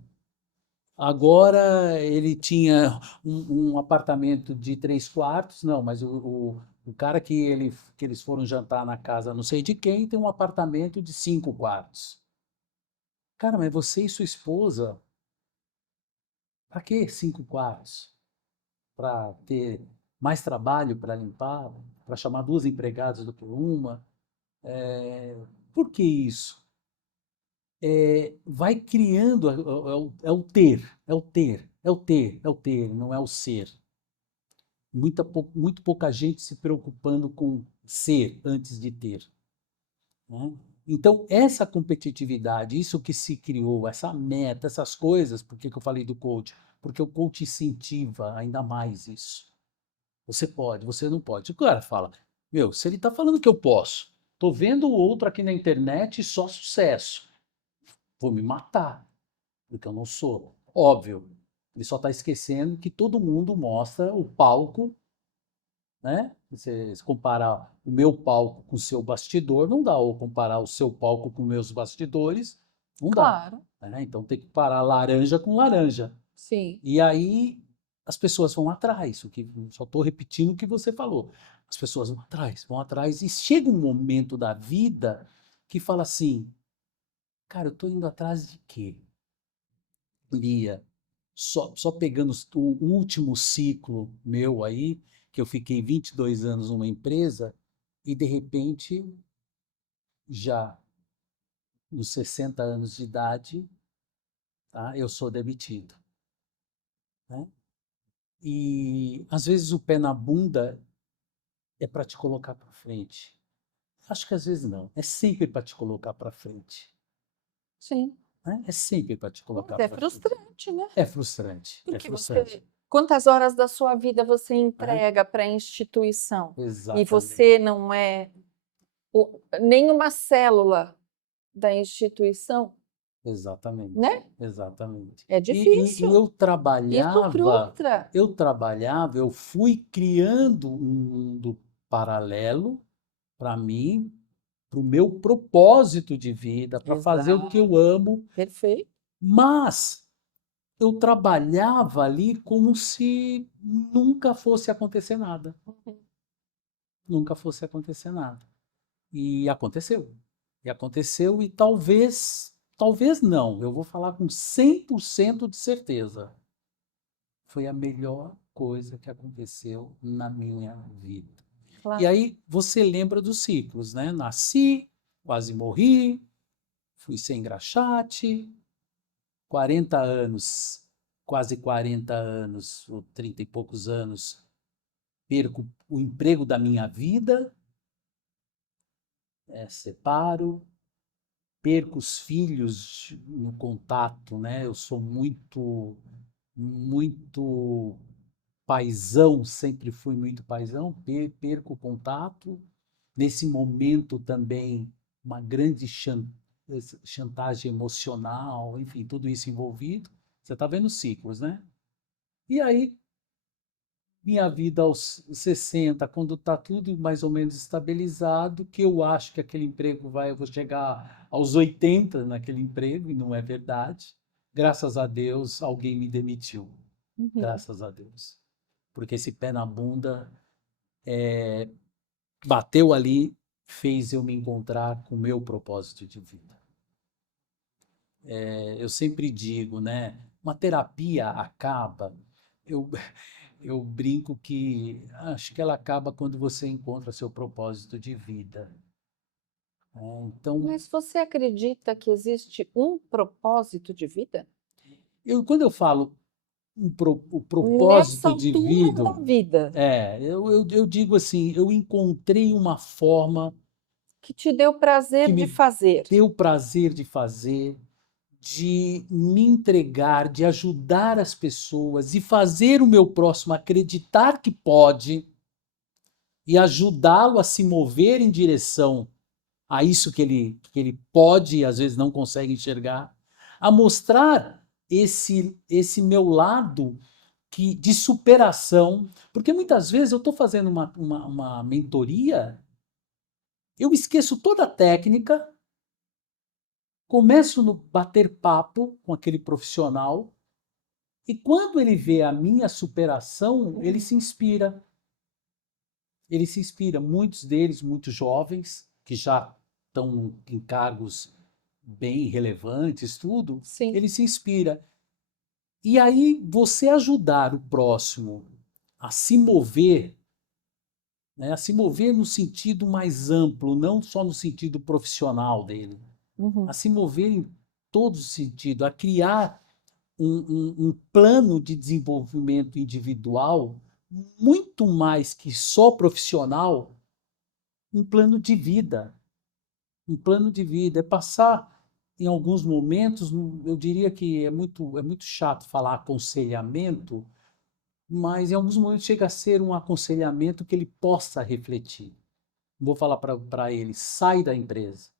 Agora ele tinha um apartamento de 3 quartos, não, mas o cara que eles foram jantar na casa não sei de quem tem um apartamento de 5 quartos. Cara, mas você e sua esposa, para que 5 quartos? Para ter mais trabalho para limpar, para chamar duas empregadas do que uma? Por que isso? Vai criando, é o ter, é o ter, é o ter, é o ter, não é o ser. Muito pouca gente se preocupando com ser antes de ter, né? Então, essa competitividade, isso que se criou, essa meta, essas coisas, por que que eu falei do coach? Porque o coach incentiva ainda mais isso. Você pode, você não pode. O cara fala, meu, se ele está falando que eu posso, tô vendo o outro aqui na internet e só sucesso, vou me matar, porque eu não sou. Óbvio, ele só está esquecendo que todo mundo mostra o palco, né? Se comparar o meu palco com o seu bastidor, não dá. Ou comparar o seu palco com meus bastidores, não dá, Claro, né? Então tem que parar laranja com laranja. sim. E aí as pessoas vão atrás. Só estou repetindo o que você falou. As pessoas vão atrás, e chega um momento da vida que fala assim, cara, eu estou indo atrás de quê? Lia, só pegando o último ciclo meu aí, que eu fiquei 22 anos numa empresa, e de repente, já nos 60 anos de idade, tá, eu sou demitido, né? E às vezes o pé na bunda é para te colocar para frente. Acho que às vezes não, é sempre para te colocar para frente, Sim. né? É sempre para te Mas colocar é para frente. frustrante, né? É frustrante, é Porque frustrante, quantas horas da sua vida você né? entrega para a instituição e Exatamente, você não é nenhuma célula da instituição, exatamente, né? exatamente. É E difícil. Isso frustra. eu fui criando um mundo paralelo para mim, para o meu propósito de vida, para fazer o que Exato. eu amo, Perfeito. mas eu trabalhava ali como se nunca fosse acontecer nada, nunca fosse acontecer nada. E aconteceu. E aconteceu e talvez não, eu vou falar com 100% de certeza. Foi a melhor coisa que aconteceu na minha vida. E Claro. aí você lembra dos ciclos, né? Nasci, quase morri, fui sem engraxate, 40 anos, quase 40 anos, ou 30 e poucos anos, perco o emprego da minha vida, separo, perco os filhos no contato, né? Eu sou muito paizão, sempre fui muito paizão, perco o contato. Nesse momento também, uma grande chantagem emocional, enfim, tudo isso envolvido. Você está vendo ciclos, né? E aí, minha vida aos 60, quando está tudo mais ou menos estabilizado, que eu acho que aquele emprego eu vou chegar aos 80 naquele emprego, e não é verdade. Graças a Deus, alguém me demitiu. Uhum. Graças a Deus. Porque esse pé na bunda bateu ali, fez eu me encontrar com o meu propósito de vida. Eu sempre digo, né? Uma terapia acaba. Eu, eu brinco que acho que ela acaba quando você encontra seu propósito de vida, né? Então, Mas você acredita que existe um propósito de vida? quando eu falo o Nessa propósito de altura vida, da vida, eu digo assim, eu encontrei uma forma que te deu que prazer de me fazer. deu prazer de fazer, de me entregar, de ajudar as pessoas e fazer o meu próximo acreditar que pode e ajudá-lo a se mover em direção a isso que ele pode e às vezes não consegue enxergar, a mostrar esse meu lado de superação, porque muitas vezes eu estou fazendo uma mentoria, eu esqueço toda a técnica, começo no bater papo com aquele profissional e quando ele vê a minha superação, ele se inspira. Ele se inspira. Muitos deles, muito jovens, que já estão em cargos bem relevantes, tudo, Sim. ele se inspira. E aí, você ajudar o próximo a se mover, né, a se mover no sentido mais amplo, não só no sentido profissional dele, a Uhum. se mover em todos os sentidos, a criar um plano de desenvolvimento individual muito mais que só profissional, um plano de vida. Um plano de vida é passar, em alguns momentos, eu diria que é muito chato falar aconselhamento, mas em alguns momentos chega a ser um aconselhamento que ele possa refletir. Não vou falar para ele, sai da empresa.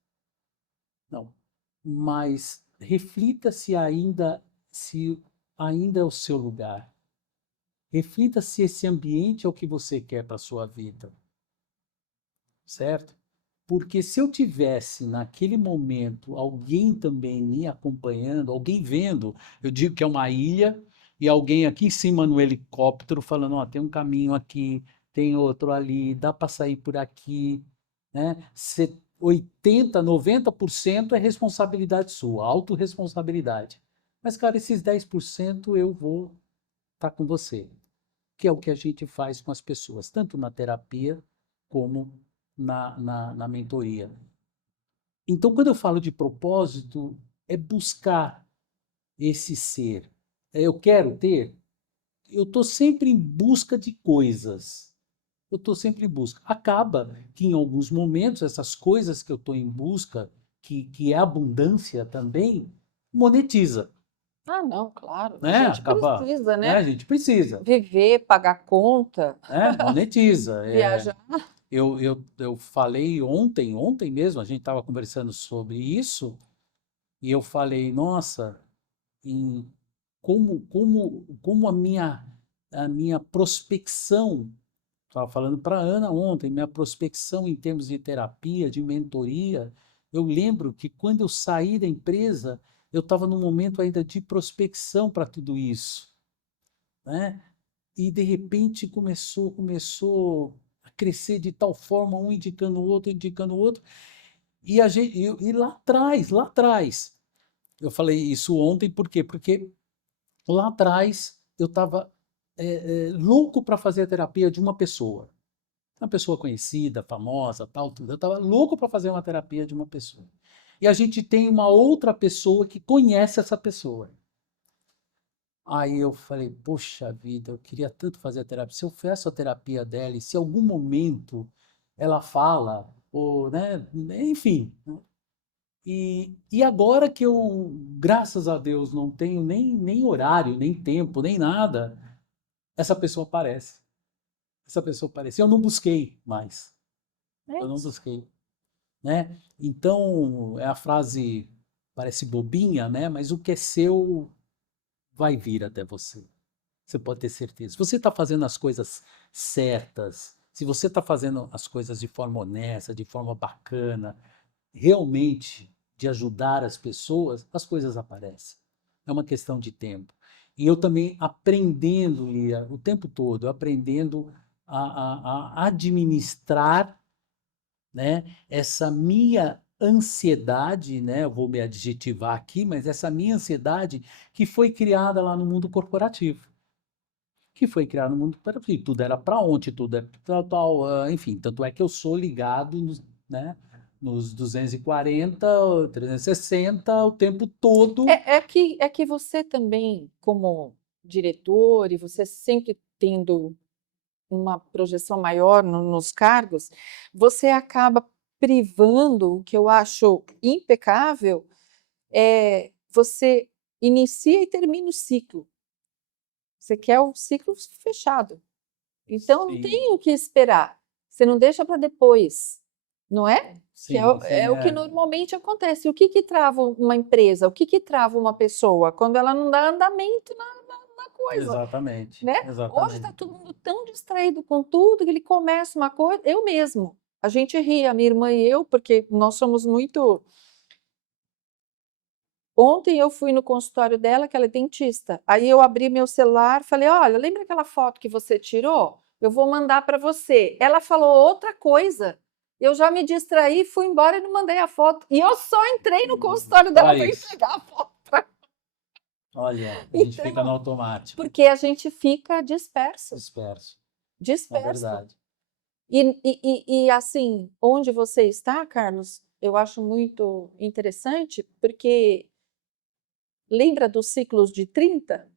Não. Mas reflita se ainda é o seu lugar. Reflita se esse ambiente é o que você quer para a sua vida, certo? Porque se eu tivesse naquele momento alguém também me acompanhando, alguém vendo, eu digo que é uma ilha, e alguém aqui em cima no helicóptero falando, ó, tem um caminho aqui, tem outro ali, dá para sair por aqui, né? 80, 90% é responsabilidade sua, autorresponsabilidade. Mas, cara, esses 10% eu vou estar com você, que é o que a gente faz com as pessoas, tanto na terapia como na mentoria. Então, quando eu falo de propósito, é buscar esse ser. Eu quero ter? eu estou sempre em busca de coisas. Eu estou sempre em busca. Acaba que em alguns momentos essas coisas que eu estou em busca, que é abundância também, monetiza, Ah, não, claro. A né? gente Acaba, precisa, né? A né? gente precisa, Viver, pagar conta, né? Monetiza. viajar. Eu falei ontem mesmo, a gente estava conversando sobre isso, e eu falei, nossa, em como a minha prospecção, estava falando para a Ana ontem, minha prospecção em termos de terapia, de mentoria, eu lembro que quando eu saí da empresa, eu estava num momento ainda de prospecção para tudo isso, né? E de repente começou a crescer de tal forma, um indicando o outro, e lá atrás, eu falei isso ontem, por quê? Porque lá atrás eu estava louco para fazer a terapia de uma pessoa conhecida, famosa, tal, tudo. Eu estava louco para fazer uma terapia de uma pessoa. E a gente tem uma outra pessoa que conhece essa pessoa. Aí eu falei, poxa vida, eu queria tanto fazer a terapia. Se eu faço a terapia dela e se em algum momento ela fala, ou, né, enfim. Né? E agora que eu, graças a Deus, não tenho nem horário, nem tempo, nem nada, essa pessoa aparece. Essa pessoa aparece. Eu não busquei mais. É Eu não isso. busquei, né? Então, é a frase, parece bobinha, né? Mas o que é seu vai vir até você. Você pode ter certeza. Se você está fazendo as coisas certas, se você está fazendo as coisas de forma honesta, de forma bacana, realmente de ajudar as pessoas, as coisas aparecem. É uma questão de tempo. E eu também aprendendo, Lia, o tempo todo, aprendendo a administrar, né, essa minha ansiedade, né, eu vou me adjetivar aqui, mas essa minha ansiedade que foi criada lá no mundo corporativo. Que foi criada no mundo corporativo. Tudo era para ontem, tudo é tal, tal, enfim. Tanto é que eu sou ligado né, nos 240, 360, o tempo todo. É que você também, como diretor, e você sempre tendo uma projeção maior nos cargos, você acaba privando, o que eu acho impecável, você inicia e termina o ciclo. Você quer o ciclo fechado. Então não Sim, tem o que esperar. Você não deixa para depois, não é? Que é, sim, sim, é o que normalmente acontece. O que trava uma empresa? O que trava uma pessoa? Quando ela não dá andamento na coisa, exatamente, né? Hoje está exatamente. todo mundo tão distraído com tudo que ele começa uma coisa. Eu mesmo. A gente ri, a minha irmã e eu, porque nós somos muito. Ontem eu fui no consultório dela, que ela é dentista. Aí eu abri meu celular, falei: Olha, lembra aquela foto que você tirou? Eu vou mandar para você. Ela falou outra coisa. Eu já me distraí, fui embora e não mandei a foto. E eu só entrei no consultório dela Olha para isso. entregar a foto. Olha, a gente fica no Então, automático, porque a gente fica disperso, disperso. É disperso. verdade. E assim, onde você está, Carlos, eu acho muito interessante, porque lembra dos ciclos de 30?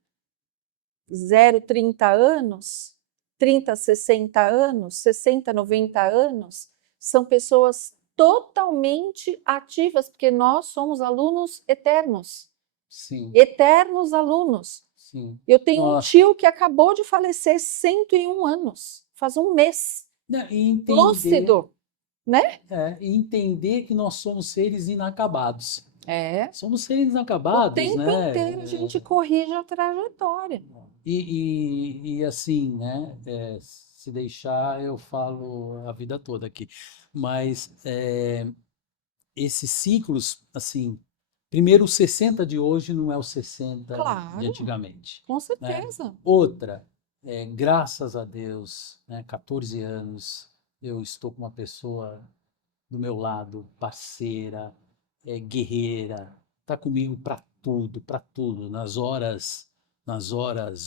0, 30 anos, 30, 60 anos, 60, 90 anos, são pessoas totalmente ativas, porque nós somos alunos eternos, Sim, eternos alunos. sim. Eu tenho um Nossa. tio que acabou de falecer, 101 anos, faz um mês, Né, e entender, lúcido, né? e entender que nós somos seres inacabados. É. Somos seres O inacabados, tempo inteiro a né? gente corrige a trajetória. E assim, né? Se deixar, eu falo a vida toda aqui. Mas esses ciclos, assim, primeiro, o 60 de hoje não é o 60 de Claro, antigamente, com né? certeza. Outra, graças a Deus, né? 14 anos, eu estou com uma pessoa do meu lado, parceira, guerreira, tá comigo para tudo, nas horas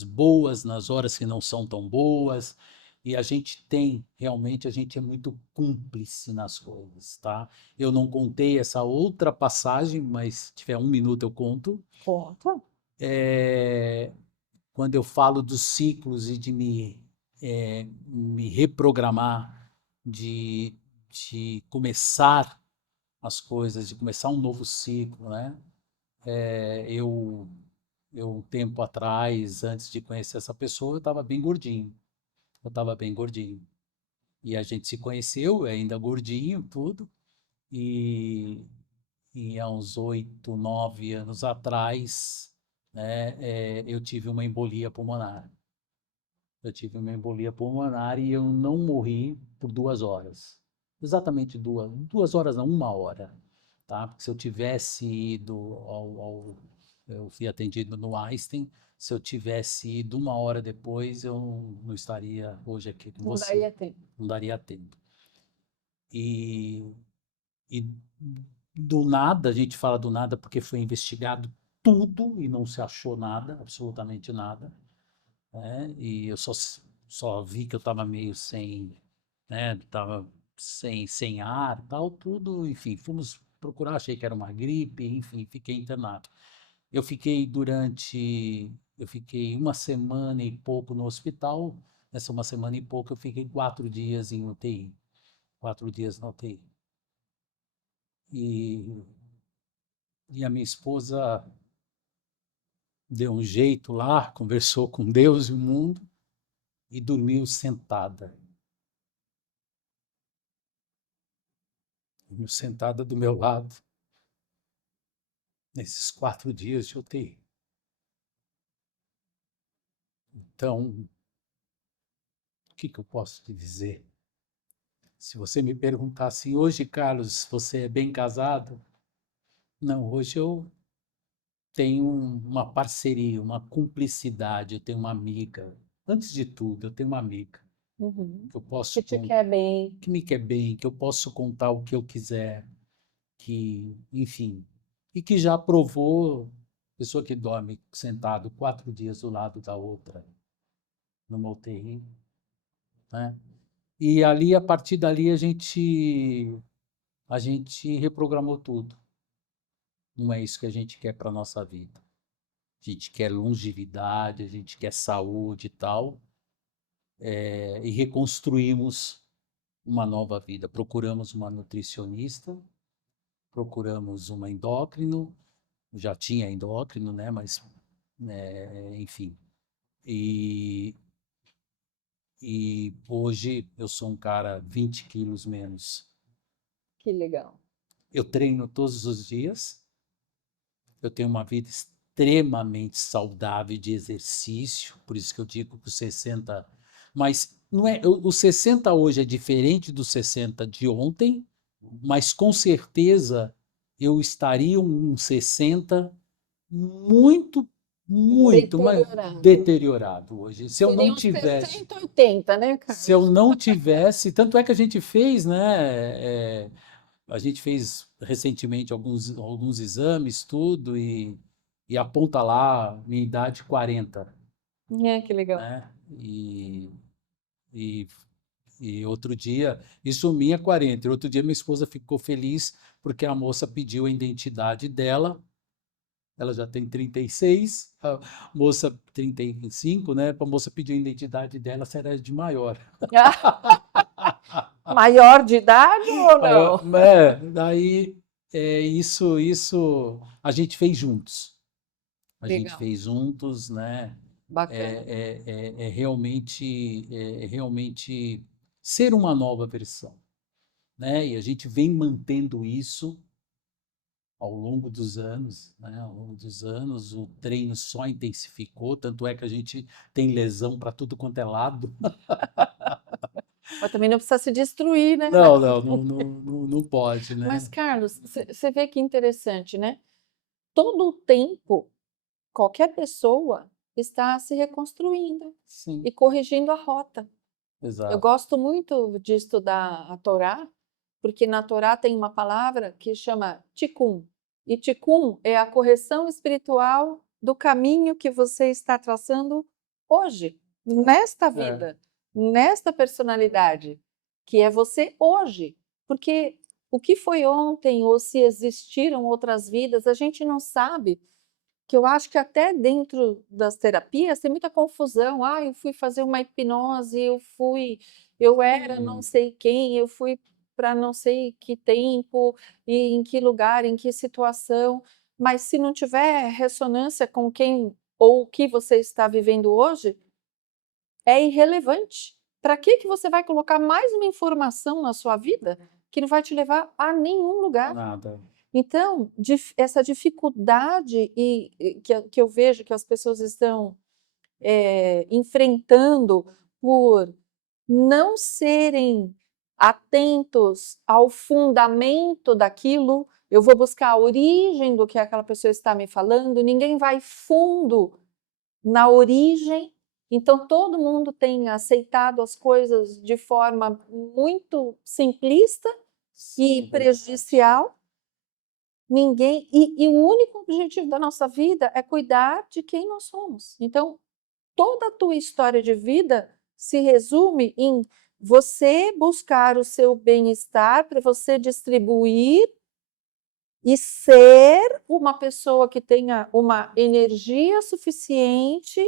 boas, nas horas que não são tão boas. E a gente tem, realmente, a gente é muito cúmplice nas coisas, tá? Eu não contei essa outra passagem, mas se tiver um minuto eu conto. Conta. É, quando eu falo dos ciclos e de me reprogramar, de, de começar as coisas, de começar um novo ciclo, né? Eu, um tempo atrás, antes de conhecer essa pessoa, eu estava bem gordinho. Eu estava bem gordinho. E a gente se conheceu, ainda gordinho, tudo. E, e há uns 8, 9 anos atrás, né, eu tive uma embolia pulmonar. Eu tive uma embolia pulmonar e eu não morri por 2 horas. Exatamente 2 horas não, 1 hora. Tá? Porque se eu tivesse ido eu fui atendido no Einstein, se eu tivesse ido 1 hora depois, eu não estaria hoje aqui com Não você. daria tempo. Não daria tempo. E, e do nada, a gente fala do nada porque foi investigado tudo e não se achou nada, absolutamente nada, né? E eu só vi que eu estava meio sem, né? Tava sem ar, tal, tudo, enfim, fomos procurar, achei que era uma gripe, enfim, fiquei internado. Eu fiquei 1 semana e pouco no hospital. Nessa 1 semana e pouco eu fiquei 4 dias em UTI, 4 dias na UTI. E, e a minha esposa deu um jeito lá, conversou com Deus e o mundo e dormiu sentada. Dormiu sentada do meu lado nesses 4 dias de UTI. Então, o que eu posso te dizer? Se você me perguntar assim, hoje, Carlos, você é bem casado? Não, hoje eu tenho uma parceria, uma cumplicidade, eu tenho uma amiga. Antes de tudo, eu tenho uma amiga Uhum. que eu posso Que te quer bem. que me quer bem, que eu posso contar o que eu quiser, que, enfim, e que já provou, pessoa que dorme sentado 4 dias do lado da outra numa UTI, né? E ali, a partir dali, a gente reprogramou tudo. Não é isso que a gente quer para a nossa vida. A gente quer longevidade, a gente quer saúde e tal, e reconstruímos uma nova vida. Procuramos uma nutricionista, procuramos uma endócrino, já tinha endócrino, né? Mas, enfim. E, e hoje eu sou um cara 20 quilos menos. Que legal. Eu treino todos os dias, eu tenho uma vida extremamente saudável de exercício, por isso que eu digo que os 60. Mas não é, o 60 hoje é diferente do 60 de ontem, mas com certeza eu estaria um 60 muito, muito mais Deteriorado. deteriorado hoje. Se eu não Seriam uns tivesse, 60, 80, né, se eu Carlos? não tivesse, tanto é que a gente fez, né? A gente fez recentemente alguns exames, tudo, e aponta lá minha idade 40, É, que legal. né? E, e outro dia, isso minha 40, e outro dia minha esposa ficou feliz porque a moça pediu a identidade dela, ela já tem 36, a moça 35, né? A moça pediu a identidade dela, se era de maior. Maior de idade ou Maior, não? daí isso a gente fez juntos. A gente Legal. fez juntos, né? Bacana. É realmente ser uma nova versão, né? E a gente vem mantendo isso ao longo dos anos, né? Ao longo dos anos, o treino só intensificou, tanto é que a gente tem lesão para tudo quanto é lado. Mas também não precisa se destruir, né? Não, não, não, não, não, não pode, Mas, né? Carlos, você vê que interessante, né? Todo o tempo, qualquer pessoa está se reconstruindo Sim, e corrigindo a rota. Eu exato. gosto muito de estudar a Torá, porque na Torá tem uma palavra que chama tikkun. E tikkun é a correção espiritual do caminho que você está traçando hoje, nesta É, vida, nesta personalidade, que é você hoje. Porque o que foi ontem, ou se existiram outras vidas, a gente não sabe. que eu acho que até dentro das terapias tem muita confusão. Ah, eu fui fazer uma hipnose, eu era não sei quem, eu fui para não sei que tempo, e em que lugar, em que situação. Mas se não tiver ressonância com quem ou o que você está vivendo hoje, é irrelevante. Para que você vai colocar mais uma informação na sua vida que não vai te levar a nenhum lugar? Nada. Então, essa dificuldade que eu vejo que as pessoas estão enfrentando por não serem atentos ao fundamento daquilo, eu vou buscar a origem do que aquela pessoa está me falando, ninguém vai fundo na origem, então todo mundo tem aceitado as coisas de forma muito simplista e Sim, prejudicial. Ninguém. E o único objetivo da nossa vida é cuidar de quem nós somos. Então, toda a tua história de vida se resume em você buscar o seu bem-estar para você distribuir e ser uma pessoa que tenha uma energia suficiente,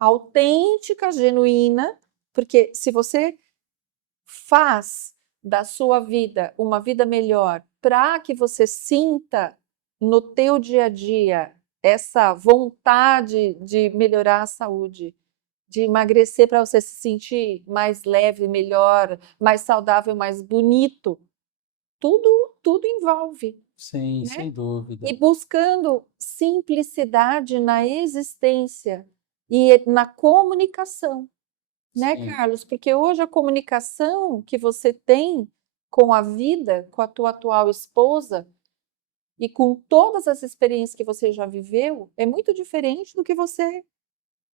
autêntica, genuína, porque se você faz da sua vida uma vida melhor para que você sinta no teu dia a dia essa vontade de melhorar a saúde, de emagrecer para você se sentir mais leve, melhor, mais saudável, mais bonito, tudo envolve, sim, né? sem dúvida. E buscando simplicidade na existência e na comunicação, né, Sim, Carlos? Porque hoje a comunicação que você tem com a vida, com a tua atual esposa e com todas as experiências que você já viveu, é muito diferente do que você,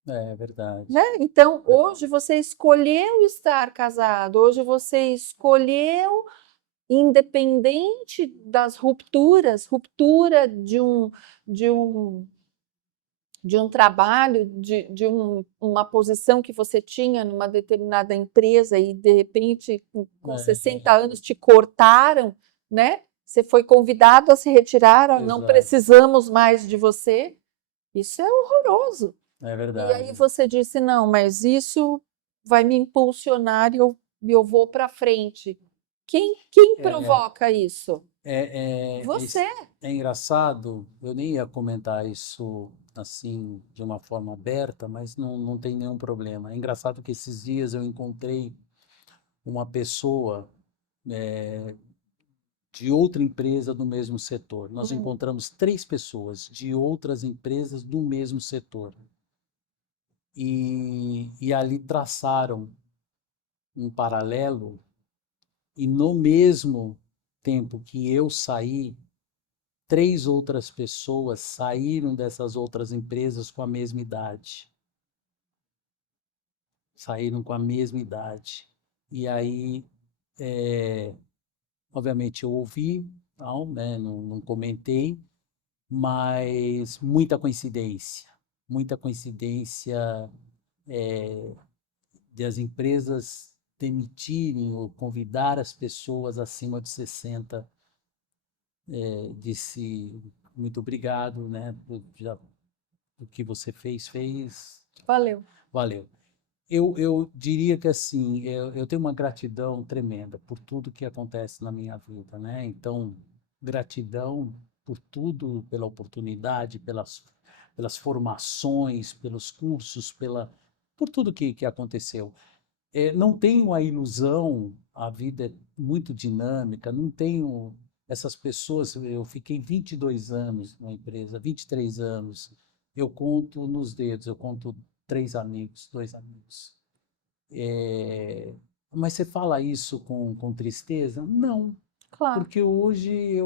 é verdade. né? Então, Verdade. hoje você escolheu estar casado, hoje você escolheu, independente das rupturas, ruptura de um trabalho, uma posição que você tinha numa determinada empresa e, de repente, com 60 anos te cortaram, né? Você foi convidado a se retirar, "Ah, não Exato. precisamos mais de você." Isso é horroroso. É E aí verdade. você disse, não, mas isso vai me impulsionar e eu vou para frente. Quem É, provoca isso? é, Você. é engraçado, eu nem ia comentar isso assim de uma forma aberta, mas não tem nenhum problema. É engraçado que esses dias eu encontrei uma pessoa de outra empresa do mesmo setor. Nós Hum, encontramos três pessoas de outras empresas do mesmo setor. E ali traçaram um paralelo, e no mesmo tempo que eu saí, três outras pessoas saíram dessas outras empresas com a mesma idade. Saíram com a mesma idade. E aí, é, obviamente, eu ouvi, não, né, não comentei, mas muita coincidência de as empresas demitirem ou convidar as pessoas acima de 60. Disse muito obrigado, né, o que você fez, valeu. valeu. Eu diria que assim, eu tenho uma gratidão tremenda por tudo que acontece na minha vida, né? Então, gratidão por tudo, pela oportunidade, pelas formações, pelos cursos, por tudo que aconteceu. Não tenho a ilusão, a vida é muito dinâmica, não tenho essas pessoas. Eu fiquei 22 anos na empresa, 23 anos. Eu conto nos dedos, eu conto três amigos, dois amigos. É, mas você fala isso com tristeza? Não, Claro. porque hoje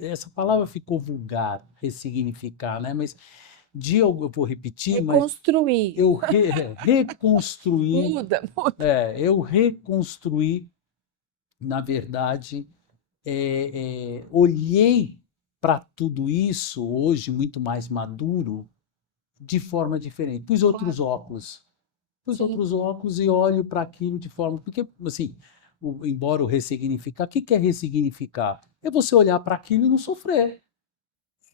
essa palavra ficou vulgar, ressignificar, né? Mas eu vou repetir, mas Reconstruir. reconstruí, Muda, muda. eu reconstruí, na verdade, olhei para tudo isso hoje muito mais maduro, de forma diferente. Claro. Pus Sim. outros óculos e olho para aquilo de forma, porque assim, embora o ressignificar, o que é ressignificar? É você olhar para aquilo e não sofrer.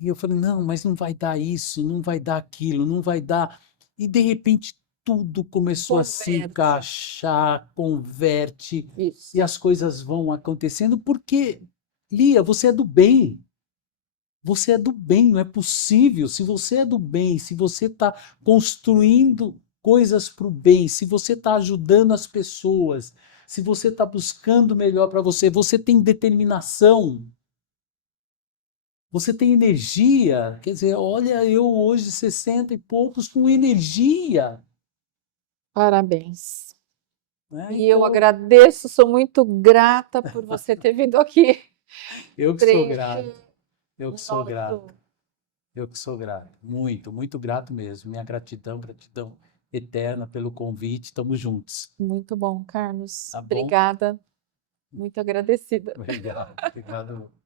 E eu falei, não, mas não vai dar isso, não vai dar aquilo, não vai dar. E de repente tudo começou a se Converte. encaixar, converte, e Isso. as coisas vão acontecendo, porque, Lia, você é do bem. Você é do bem, não é possível. Se você é do bem, se você está construindo coisas para o bem, se você está ajudando as pessoas, se você está buscando o melhor para você, você tem determinação, você tem energia. Quer dizer, olha, eu hoje, 60 e poucos, com energia, Parabéns. né? E eu Então, agradeço, sou muito grata por você ter vindo aqui eu que sou grato, preencher eu o que sou nosso. grato, eu que sou grato. Muito, muito grato mesmo. Minha gratidão, gratidão eterna pelo convite. Estamos juntos, Muito bom, Carlos. tá bom? Obrigada, muito agradecida. Obrigado, obrigado.